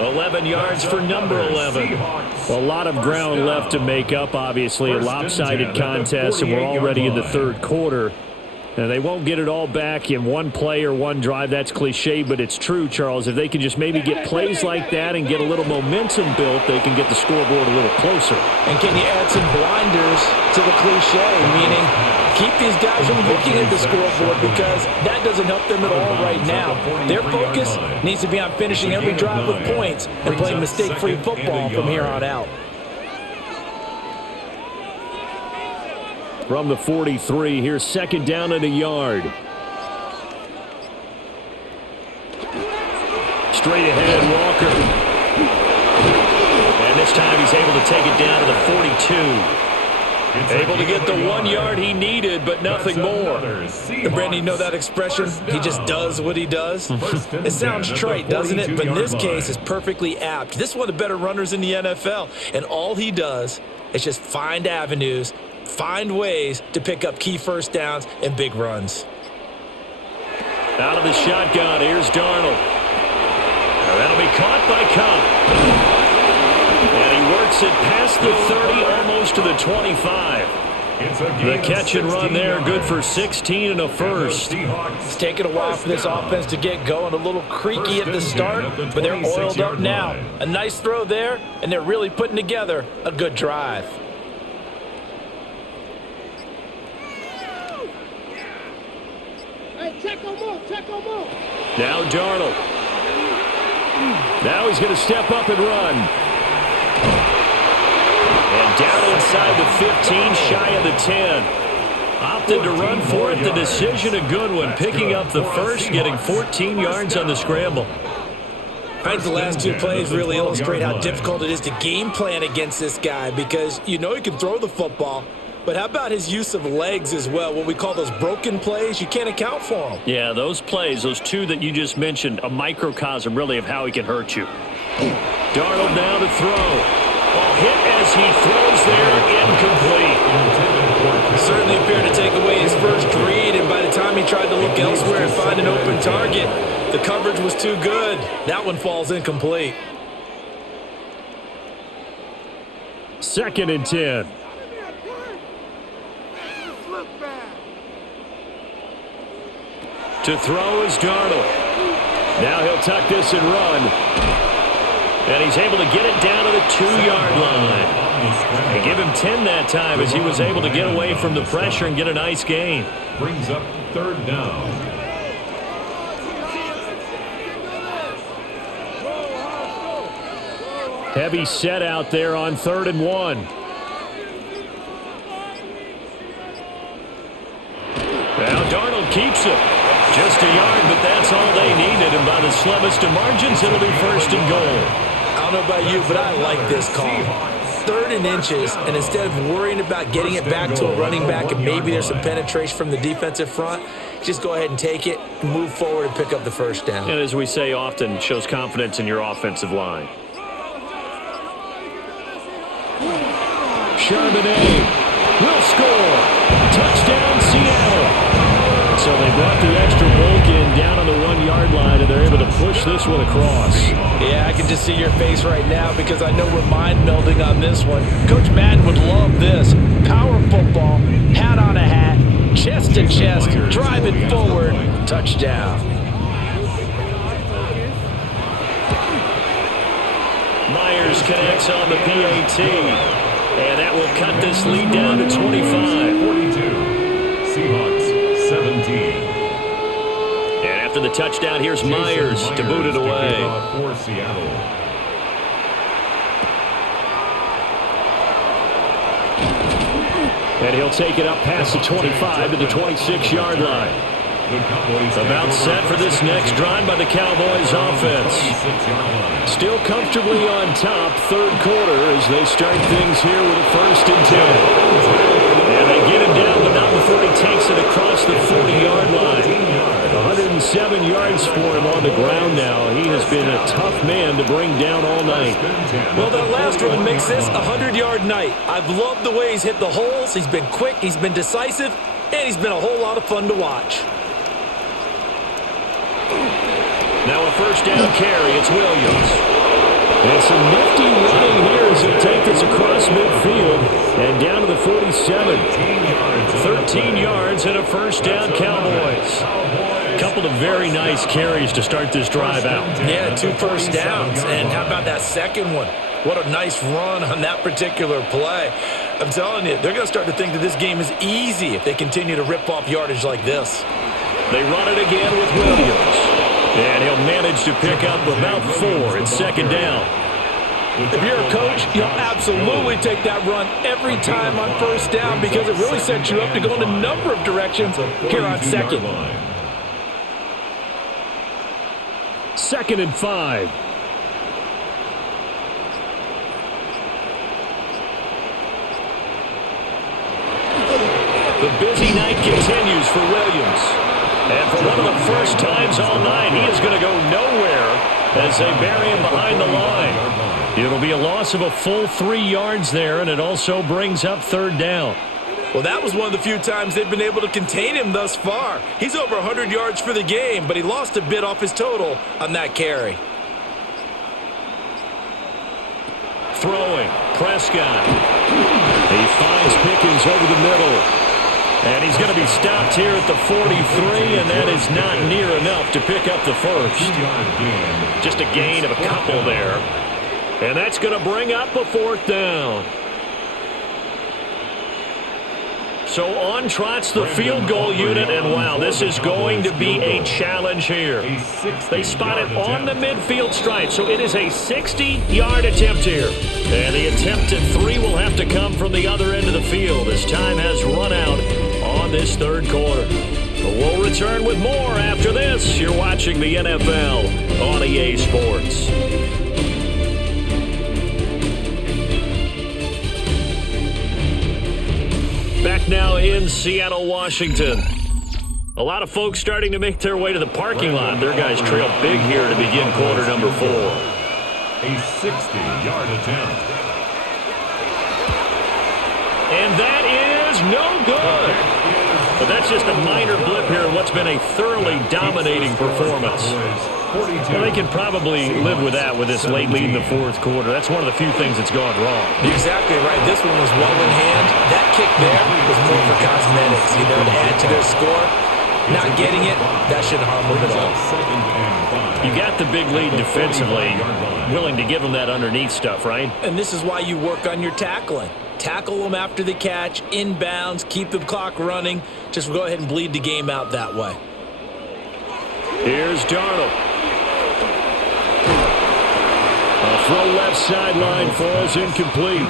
11 yards for number 11. A lot of ground left to make up, obviously. A lopsided contest, and we're already in the 3rd quarter. And they won't get it all back in one play or one drive. That's cliche, but it's true, Charles. If they can just maybe get plays like that and get a little momentum built, they can get the scoreboard a little closer. And can you add some blinders to the cliche, meaning keep these guys from looking at the scoreboard, because that doesn't help them at all right now. Their focus needs to be on finishing every drive with points and playing mistake-free football from here on out. From the 43, here's 2nd down and a yard. Straight ahead, Walker. And this time he's able to take it down to the 42. Able to get the 1 yard he needed, but nothing more. And Brandon, you know that expression? He just does what he does. It sounds trite, doesn't it? But in this case, it's perfectly apt. This is one of the better runners in the NFL. And all he does is just find avenues, find ways to pick up key first downs and big runs. Out of the shotgun, here's Darnold. That'll be caught by Cup. And he works it past the 30, almost to the 25. The catch and run there, good for 16 and a first. It's taken a while for this offense to get going. A little creaky at the start, but they're oiled up now. A nice throw there, and they're really putting together a good drive. Now Darnold. Now he's going to step up and run. And down inside the 15, shy of the 10. Opted to run for it. The decision a good one. Picking up the first, getting 14 yards on the scramble. I think the last 2 plays really illustrate how difficult it is to game plan against this guy, because you know he can throw the football. But how about his use of legs as well? What we call those broken plays, you can't account for them. Yeah, those plays, those 2 that you just mentioned, a microcosm really of how he can hurt you. Darnold now to throw. Ball hit as he throws there, incomplete. Certainly appeared to take away his first read, and by the time he tried to look elsewhere and find an open target, the coverage was too good. That one falls incomplete. 2nd and 10. To throw is Darnold. Now he'll tuck this and run. And he's able to get it down to the 2-yard line. And give him 10 that time as he was able to get away from the pressure and get a nice gain. Brings up 3rd down. Heavy set out there on 3rd and 1. Now Darnold keeps it. Just a yard, but that's all they needed. And by the slimmest of margins, it'll be 1st and goal. I don't know about you, but I like this call. 3rd and inches, and instead of worrying about getting it back to a running back and maybe there's some penetration from the defensive front, just go ahead and take it, move forward, and pick up the first down. And as we say often, shows confidence in your offensive line. Charbonnet will score. Touchdown, Seattle. So they brought the extra bulk in down on the 1-yard line, and they're able to push this one across. Yeah, I can just see your face right now because I know we're mind-melding on this one. Coach Madden would love this. Power football, hat on a hat, chest to chest, driving forward, touchdown. Myers connects on the PAT, and that will cut this lead down to 25. 42. Seahawks 17. And After the touchdown, here's Myers to boot it away. For Seattle. And he'll take it up past the 25 to the 26-yard line. About set for this next drive by the Cowboys offense. Still comfortably on top, third quarter, as they start things here with a 1st and 10. And they get him down, but not before he takes it across the 40-yard line. 107 yards for him on the ground now. He has been a tough man to bring down all night. Well, that last run makes this a 100-yard night. I've loved the way he's hit the holes. He's been quick, he's been decisive, and he's been a whole lot of fun to watch. Now a 1st down carry. It's Williams. And some nifty running here as he'll take this across midfield and down to the 47. 13 yards and a 1st down, Cowboys. A couple of very nice carries to start this drive out. Yeah, 2 first downs. And how about that second one? What a nice run on that particular play. I'm telling you, they're going to start to think that this game is easy if they continue to rip off yardage like this. They run it again with Williams. And he'll manage to pick up about 4. It's 2nd down. If you're a coach, you'll absolutely take that run every time on 1st down because it really sets you up to go in a number of directions here on 2nd. 2nd and 5. The busy night continues for Williams. And for one of the first times all night, he is going to go nowhere as they bury him behind the line. It'll be a loss of a full 3 yards there, and it also brings up 3rd down. Well, that was one of the few times they've been able to contain him thus far. He's over 100 yards for the game, but he lost a bit off his total on that carry. Throwing, Prescott. He finds Pickens over the middle. And he's going to be stopped here at the 43, and that is not near enough to pick up the 1st. Just a gain of a couple there. And that's going to bring up a 4th down. So on trots the field goal unit, and wow, this is going to be a challenge here. They spot it on the midfield stripe, so it is a 60-yard attempt here. And the attempt at 3 will have to come from the other end of the field as time has run out on this 3rd quarter. We'll return with more after this. You're watching the NFL on EA Sports. Back now in Seattle, Washington. A lot of folks starting to make their way to the parking lot. Their guys trail big here to begin quarter number 4. A 60-yard attempt. And that is no good. But that's just a minor blip here in what's been a thoroughly dominating performance. Well, they can probably live with that with this late lead in the 4th quarter. That's one of the few things that's gone wrong. You're exactly right. This one was well in hand. That kick there was more for cosmetics, to add to their score. Not getting it, that shouldn't harm them at all. You got the big lead defensively, willing to give them that underneath stuff, right? And this is why you work on your tackling. Tackle them after the catch, inbounds, keep the clock running. Just go ahead and bleed the game out that way. Here's Darnold. A throw left sideline falls incomplete.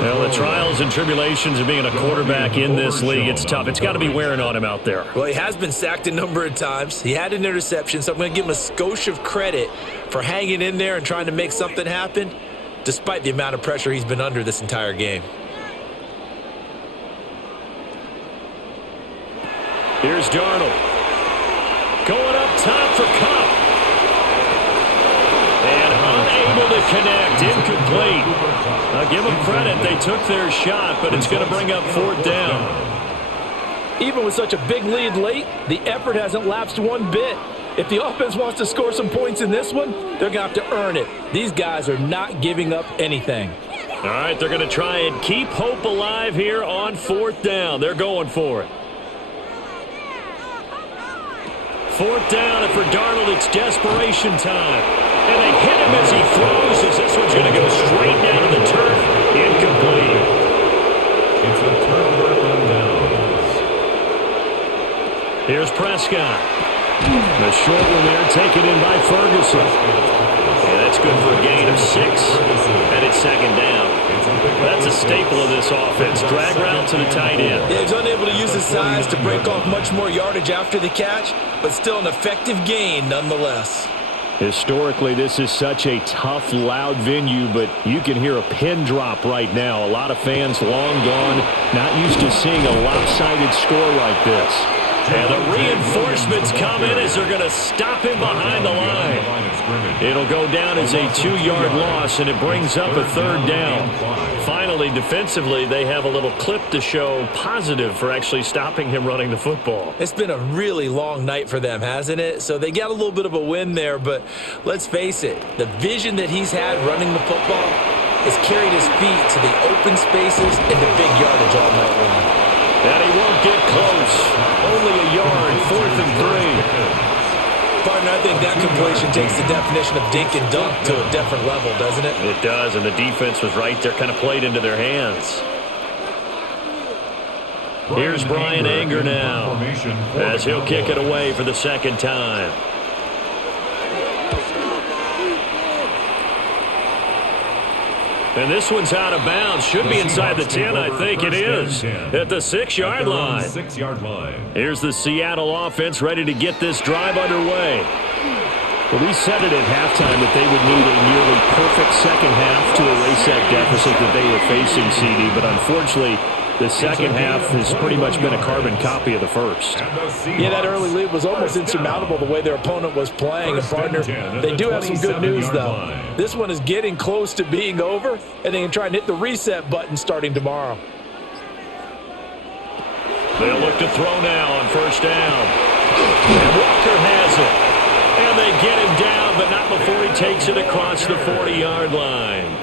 Well, the trials and tribulations of being a quarterback in this league, it's tough. It's got to be wearing on him out there. Well, he has been sacked a number of times. He had an interception, so I'm going to give him a skosh of credit for hanging in there and trying to make something happen, despite the amount of pressure he's been under this entire game. Here's Darnold. Going up top for Cup. And unable to connect. Incomplete. Now give them credit. They took their shot, but it's going to bring up 4th down. Even with such a big lead late, the effort hasn't lapsed one bit. If the offense wants to score some points in this one, they're going to have to earn it. These guys are not giving up anything. All right, they're going to try and keep hope alive here on 4th down. They're going for it. 4th down, and for Darnold, it's desperation time. And they hit him as he throws, as this one's going to go straight down to the turf. Incomplete. It's a turnover on downs. Here's Prescott. The short one there taken in by Ferguson. Yeah, that's good for a gain of 6, and it's second down. That's a staple of this offense. Drag route to the tight end. Yeah, he's unable to use his size to break off much more yardage after the catch, but still an effective gain nonetheless. Historically, this is such a tough, loud venue, but you can hear a pin drop right now. A lot of fans long gone, not used to seeing a lopsided score like this. And the reinforcements come in as they're going to stop him behind the line. It'll go down as a 2-yard loss, and it brings up a third down. Finally, defensively, they have a little clip to show positive for actually stopping him running the football. It's been a really long night for them, hasn't it? So they got a little bit of a win there, but let's face it, the vision that he's had running the football has carried his feet to the open spaces and the big yardage all night long. And he won't get close. Only a yard, 4th and 3. Partner, I think that completion takes the definition of dink and dunk to a different level, doesn't it? It does, and the defense was right there, kind of played into their hands. Here's Brian Anger now, as he'll kick it away for the second time. And this one's out of bounds. Should be inside the 10, I think it is. At the 6-yard line. Here's the Seattle offense ready to get this drive underway. Well, we said it at halftime that they would need a nearly perfect second half to erase that deficit that they were facing, CD. But unfortunately, the second half has pretty much been a carbon copy of the first. Yeah, that early lead was almost insurmountable the way their opponent was playing. And partner, they do have some good news, though. This one is getting close to being over, and they can try and hit the reset button starting tomorrow. They'll look to throw now on first down. And Walker has it. And they get him down, but not before he takes it across the 40-yard line.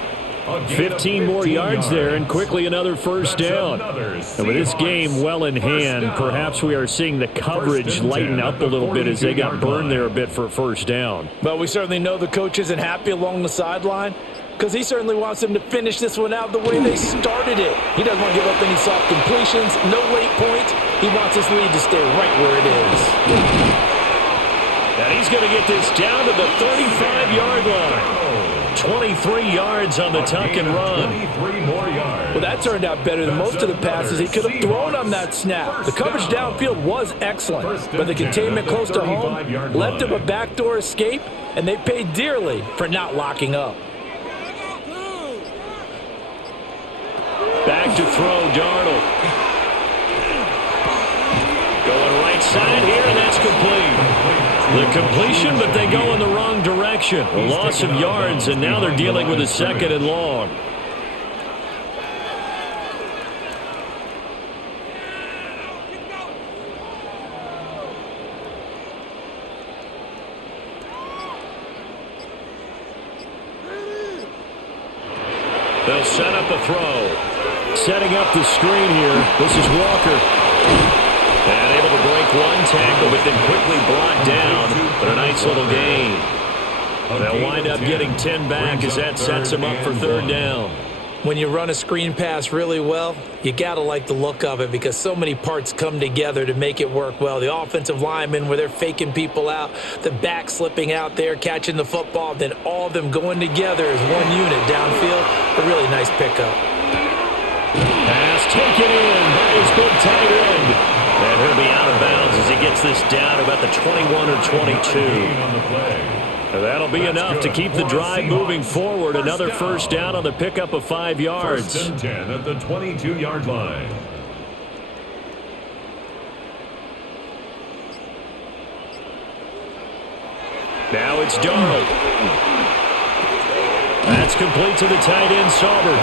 15 more yards there, and quickly another first down. And with this game well in hand, perhaps we are seeing the coverage lighten up a little bit as they got burned there a bit for a first down. But we certainly know the coach isn't happy along the sideline, because he certainly wants them to finish this one out the way they started it. He doesn't want to give up any soft completions, no late points. He wants his lead to stay right where it is. And he's going to get this down to the 35-yard line. 23 yards on the tuck and run. Well, that turned out better than most of the passes he could have thrown on that snap. The coverage downfield was excellent, but the containment close to home left him a backdoor escape, and they paid dearly for not locking up. Back to throw, Darnold. Going right side here, and that's complete. The completion, but they go in the wrong direction. A loss of yards, and now they're dealing with a second and long. They'll set up a throw. Setting up the screen here. This is Walker. And able to break one tackle, but then quickly brought down. But a nice little gain. They'll wind up getting 10 back as that sets them up for third down. When you run a screen pass really well, you got to like the look of it because so many parts come together to make it work well. The offensive linemen where they're faking people out, the back slipping out there, catching the football, then all of them going together as one unit downfield. A really nice pickup. Pass taken in by his big tight end. And he'll be out of bounds as he gets this down about the 21 or 22. That'll be enough to keep the drive moving forward. Another first down on the pickup of 5 yards. First and 10 at the 22-yard line. Now it's Darnold. That's complete to the tight end, Sauber.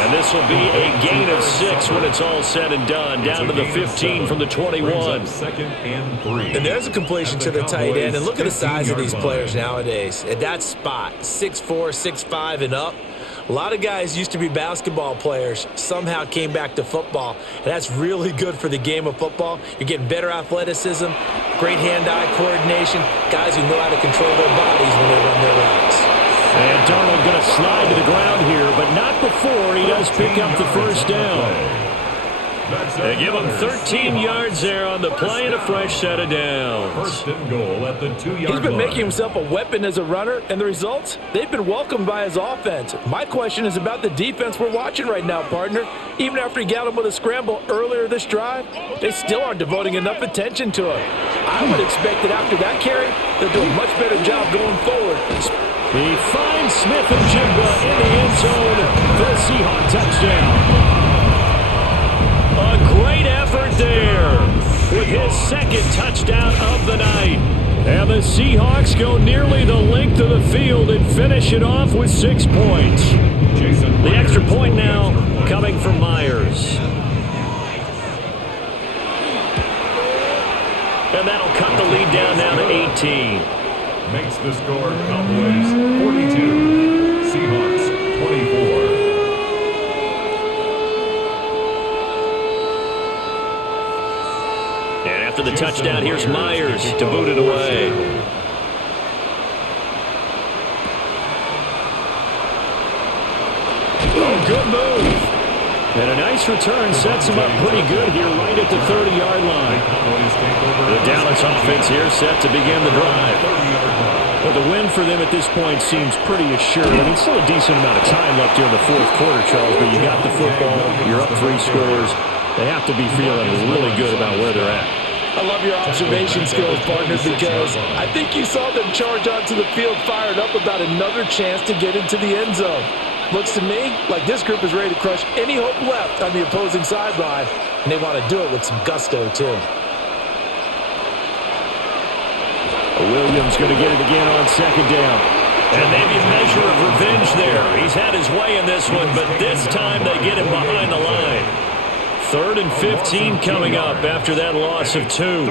And this will be a gain of 6 when it's all said and done. Down to the 15 from the 21. And there's a completion to the tight end. And look at the size of these players nowadays. At that spot, 6'4", 6'5", and up. A lot of guys used to be basketball players, somehow came back to football, and that's really good for the game of football. You're getting better athleticism, great hand-eye coordination, guys who know how to control their bodies when they run their routes. And Darnold going to slide to the ground here, but not before he does pick up the first down. They give him 13 yards there on the play and a fresh set of downs. First and goal at the 2-yard line. He's been making himself a weapon as a runner, and the results, they've been welcomed by his offense. My question is about the defense we're watching right now, partner. Even after he got him with a scramble earlier this drive, they still aren't devoting enough attention to him. I would expect that after that carry, they'll do a much better job going forward. He finds Smith and Jigba in the end zone for a Seahawks touchdown. A great effort there with his second touchdown of the night. And the Seahawks go nearly the length of the field and finish it off with 6 points. The extra point now coming from Myers. And that'll cut the lead down now to 18. Makes the score Cowboys 42, Seahawks 24. And after the touchdown, here's Myers to boot it away. Oh, good move. And a nice return sets him up pretty good here right at the 30-yard line. The Dallas offense here set to begin the drive. Well, the win for them at this point seems pretty assured. I mean, still a decent amount of time left here in the fourth quarter, Charles, but you got the football, you're up 3 scores. They have to be feeling really good about where they're at. I love your observation skills, partner, because I think you saw them charge onto the field fired up about another chance to get into the end zone. Looks to me like this group is ready to crush any hope left on the opposing sideline, and they want to do it with some gusto, too. Williams going to get it again on second down. And maybe a measure of revenge there. He's had his way in this one, but this time they get him behind the line. 3rd and 15 coming up after that loss of 2.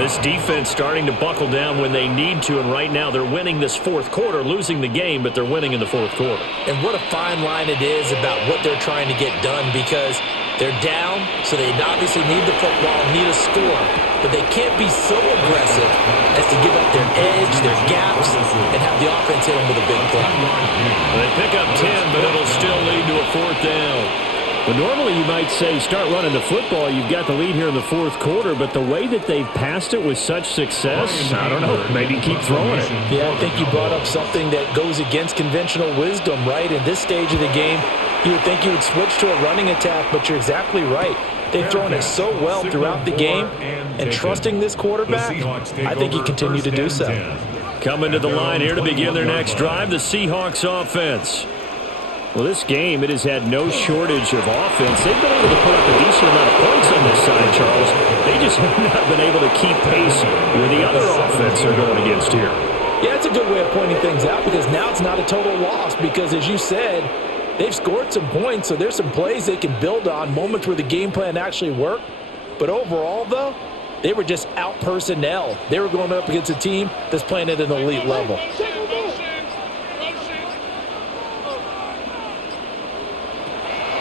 This defense starting to buckle down when they need to, and right now they're winning this fourth quarter, losing the game, but they're winning in the fourth quarter. And what a fine line it is about what they're trying to get done, because they're down, so they obviously need the football, need a score, but they can't be so aggressive as to give up their edge, their gaps, and have the offense hit them with a big play. They pick up 10, but it'll still lead to a 4th down. Well, normally you might say start running the football. You've got the lead here in the fourth quarter, but the way that they've passed it with such success, I don't know, maybe keep throwing it. Yeah, I think you brought up something that goes against conventional wisdom, right? In this stage of the game, you would think you would switch to a running attack, but you're exactly right. They've thrown it so well throughout the game, and trusting this quarterback, I think he continued to do so. Coming to the line here to begin their next drive, the Seahawks offense. Well, this game, it has had no shortage of offense. They've been able to put up a decent amount of points on this side, Charles. They just have not been able to keep pace with the other offense they're going against here. Yeah, it's a good way of pointing things out, because now it's not a total loss, because as you said, they've scored some points, so there's some plays they can build on, moments where the game plan actually worked. But overall, though, they were just out personnel. They were going up against a team that's playing at an elite level.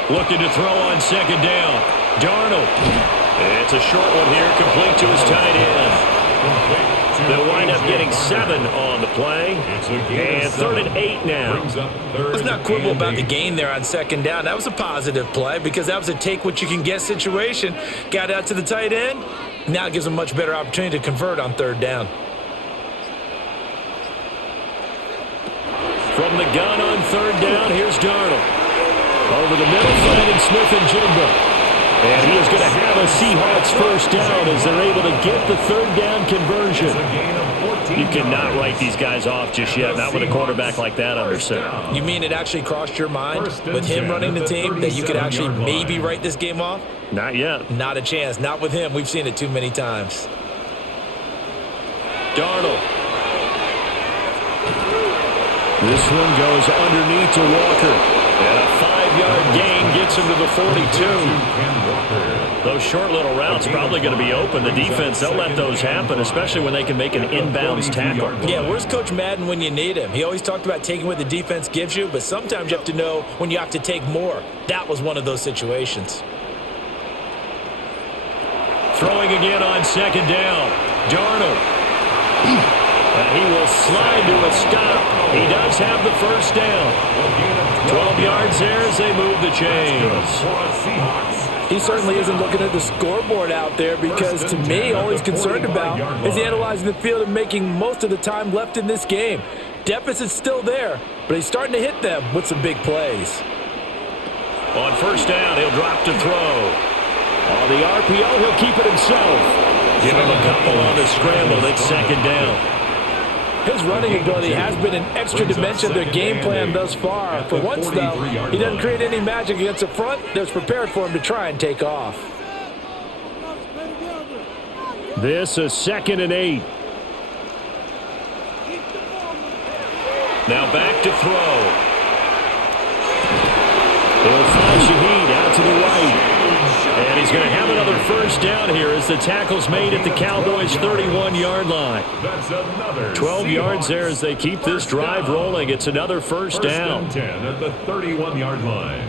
Looking to throw on second down. Darnold. It's a short one here, complete to his tight end. They'll wind up getting 7 on the play. And 3rd and 8 now. Let's not quibble about the gain there on second down. That was a positive play, because that was a take-what-you-can-get situation. Got out to the tight end. Now it gives them a much better opportunity to convert on 3rd down. From the gun on 3rd down, here's Darnold. Over the middle, finding Smith and Jigba. And he is going to have a Seahawks first down as they're able to get the 3rd down conversion. You cannot write these guys off just yet, not with a quarterback like that under center. You mean it actually crossed your mind with him running the team that you could actually maybe write this game off? Not yet. Not a chance. Not with him. We've seen it too many times. Darnold. This one goes underneath to Walker. And a 5-yard gain gets him to the 42. Those short little routes probably going to be open. The defense, they'll let those happen, especially when they can make an inbounds tackle. Yeah, where's Coach Madden when you need him? He always talked about taking what the defense gives you, but sometimes you have to know when you have to take more. That was one of those situations. Throwing again on second down. Darnold. And he will slide to a stop. He does have the first down. 12 yards there as they move the chains. He certainly isn't looking at the scoreboard out there because, to me, all he's concerned about is analyzing the field and making most of the time left in this game. Deficit's still there, but he's starting to hit them with some big plays. On first down, he'll drop to throw. On the RPO, he'll keep it himself. Give him a couple on the scramble. It's second down. His running ability has been an extra dimension of their game plan thus far. For once, though, he doesn't create any magic against the front that's prepared for him to try and take off. This is 2nd and 8. Now back to throw. He'll find Shaheed out to the right. And he's going to have another first down here as the tackle's made at the Cowboys' 31-yard line. 12 yards there as they keep this drive rolling. It's another first down. First and 10 at the 31-yard line.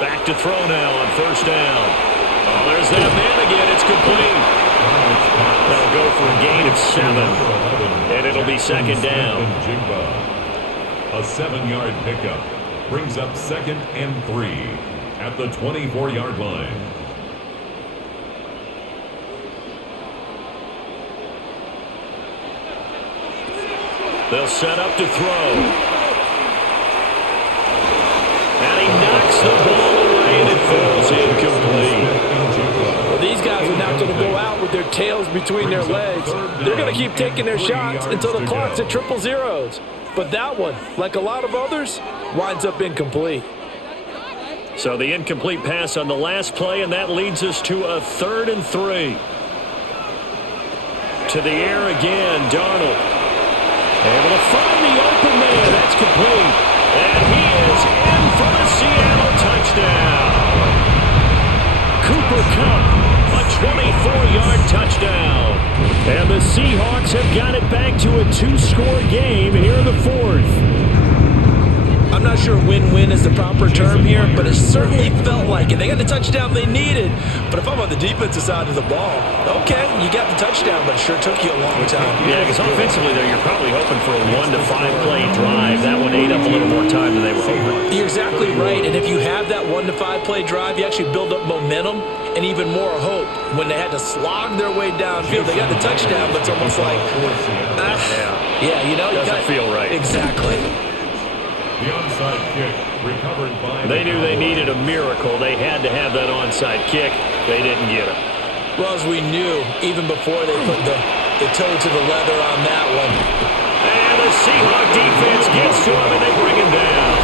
Back to throw now on first down. Oh, there's that man again. It's complete. That'll go for a gain of 7. And it'll be second down. A 7-yard pickup brings up 2nd and 3 at the 24-yard line. They'll set up to throw. And he knocks the ball away, and it falls incomplete. Well, these guys are not going to go out with their tails between their legs. They're going to keep taking their shots until the clock's at 0-0s. But that one, like a lot of others, winds up incomplete. So the incomplete pass on the last play, and that leads us to a 3rd and 3. To the air again, Darnold. Able to find the open man. That's complete. And he is in for the Seattle touchdown. Cooper Kupp, a 24-yard touchdown. And the Seahawks have got it back to a 2-score game here in the 4th. I'm not sure win-win is the proper term here, but it certainly felt like it. They got the touchdown they needed, but if I'm on the defensive side of the ball, okay, you got the touchdown, but it sure took you a long time. Yeah, because offensively, though, you're probably hoping for a 1 to 5 play drive. That one ate up a little more time than they were hoping. You're exactly right, and if you have that 1 to 5 play drive, you actually build up momentum and even more hope. When they had to slog their way downfield, they got the touchdown, but it's almost like, you know, doesn't feel right. Exactly. The onside kick recovered by... They knew they needed a miracle. They had to have that onside kick. They didn't get it. Well, as we knew, even before they put the toe to the leather on that one. And the Seahawk defense gets to him, and they bring him down.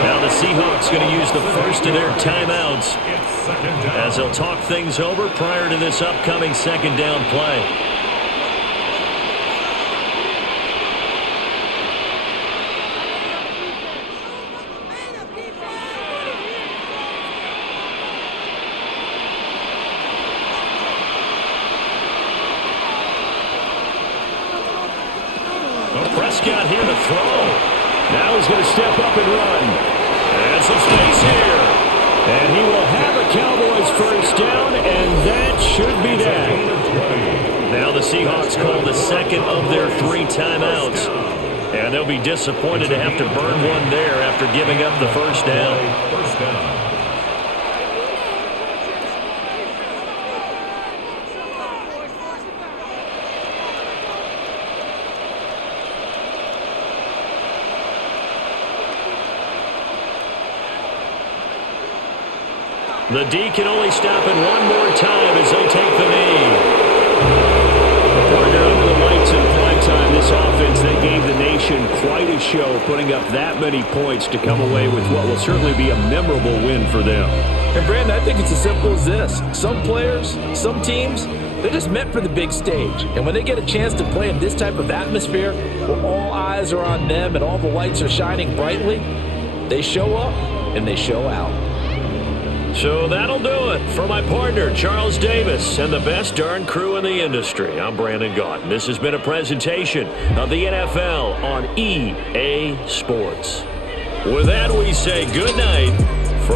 Now the Seahawks going to use the first of their timeouts as they'll talk things over prior to this upcoming second down play. Prescott here to throw. Now he's going to step up and run. And some space here. And he will have a Cowboys first down, and that should be that. Now the Seahawks call the second of their 3 timeouts. And they'll be disappointed to have to burn one there after giving up the first down. First down. The D can only stop it one more time as they take the knee. Partner, under the lights in prime time, this offense, they gave the nation quite a show, putting up that many points to come away with what will certainly be a memorable win for them. And Brandon, I think it's as simple as this. Some players, some teams, they're just meant for the big stage. And when they get a chance to play in this type of atmosphere, where all eyes are on them and all the lights are shining brightly, they show up and they show out. So that'll do it for my partner, Charles Davis, and the best darn crew in the industry. I'm Brandon Gaunt. This has been a presentation of the NFL on EA Sports. With that, we say good night.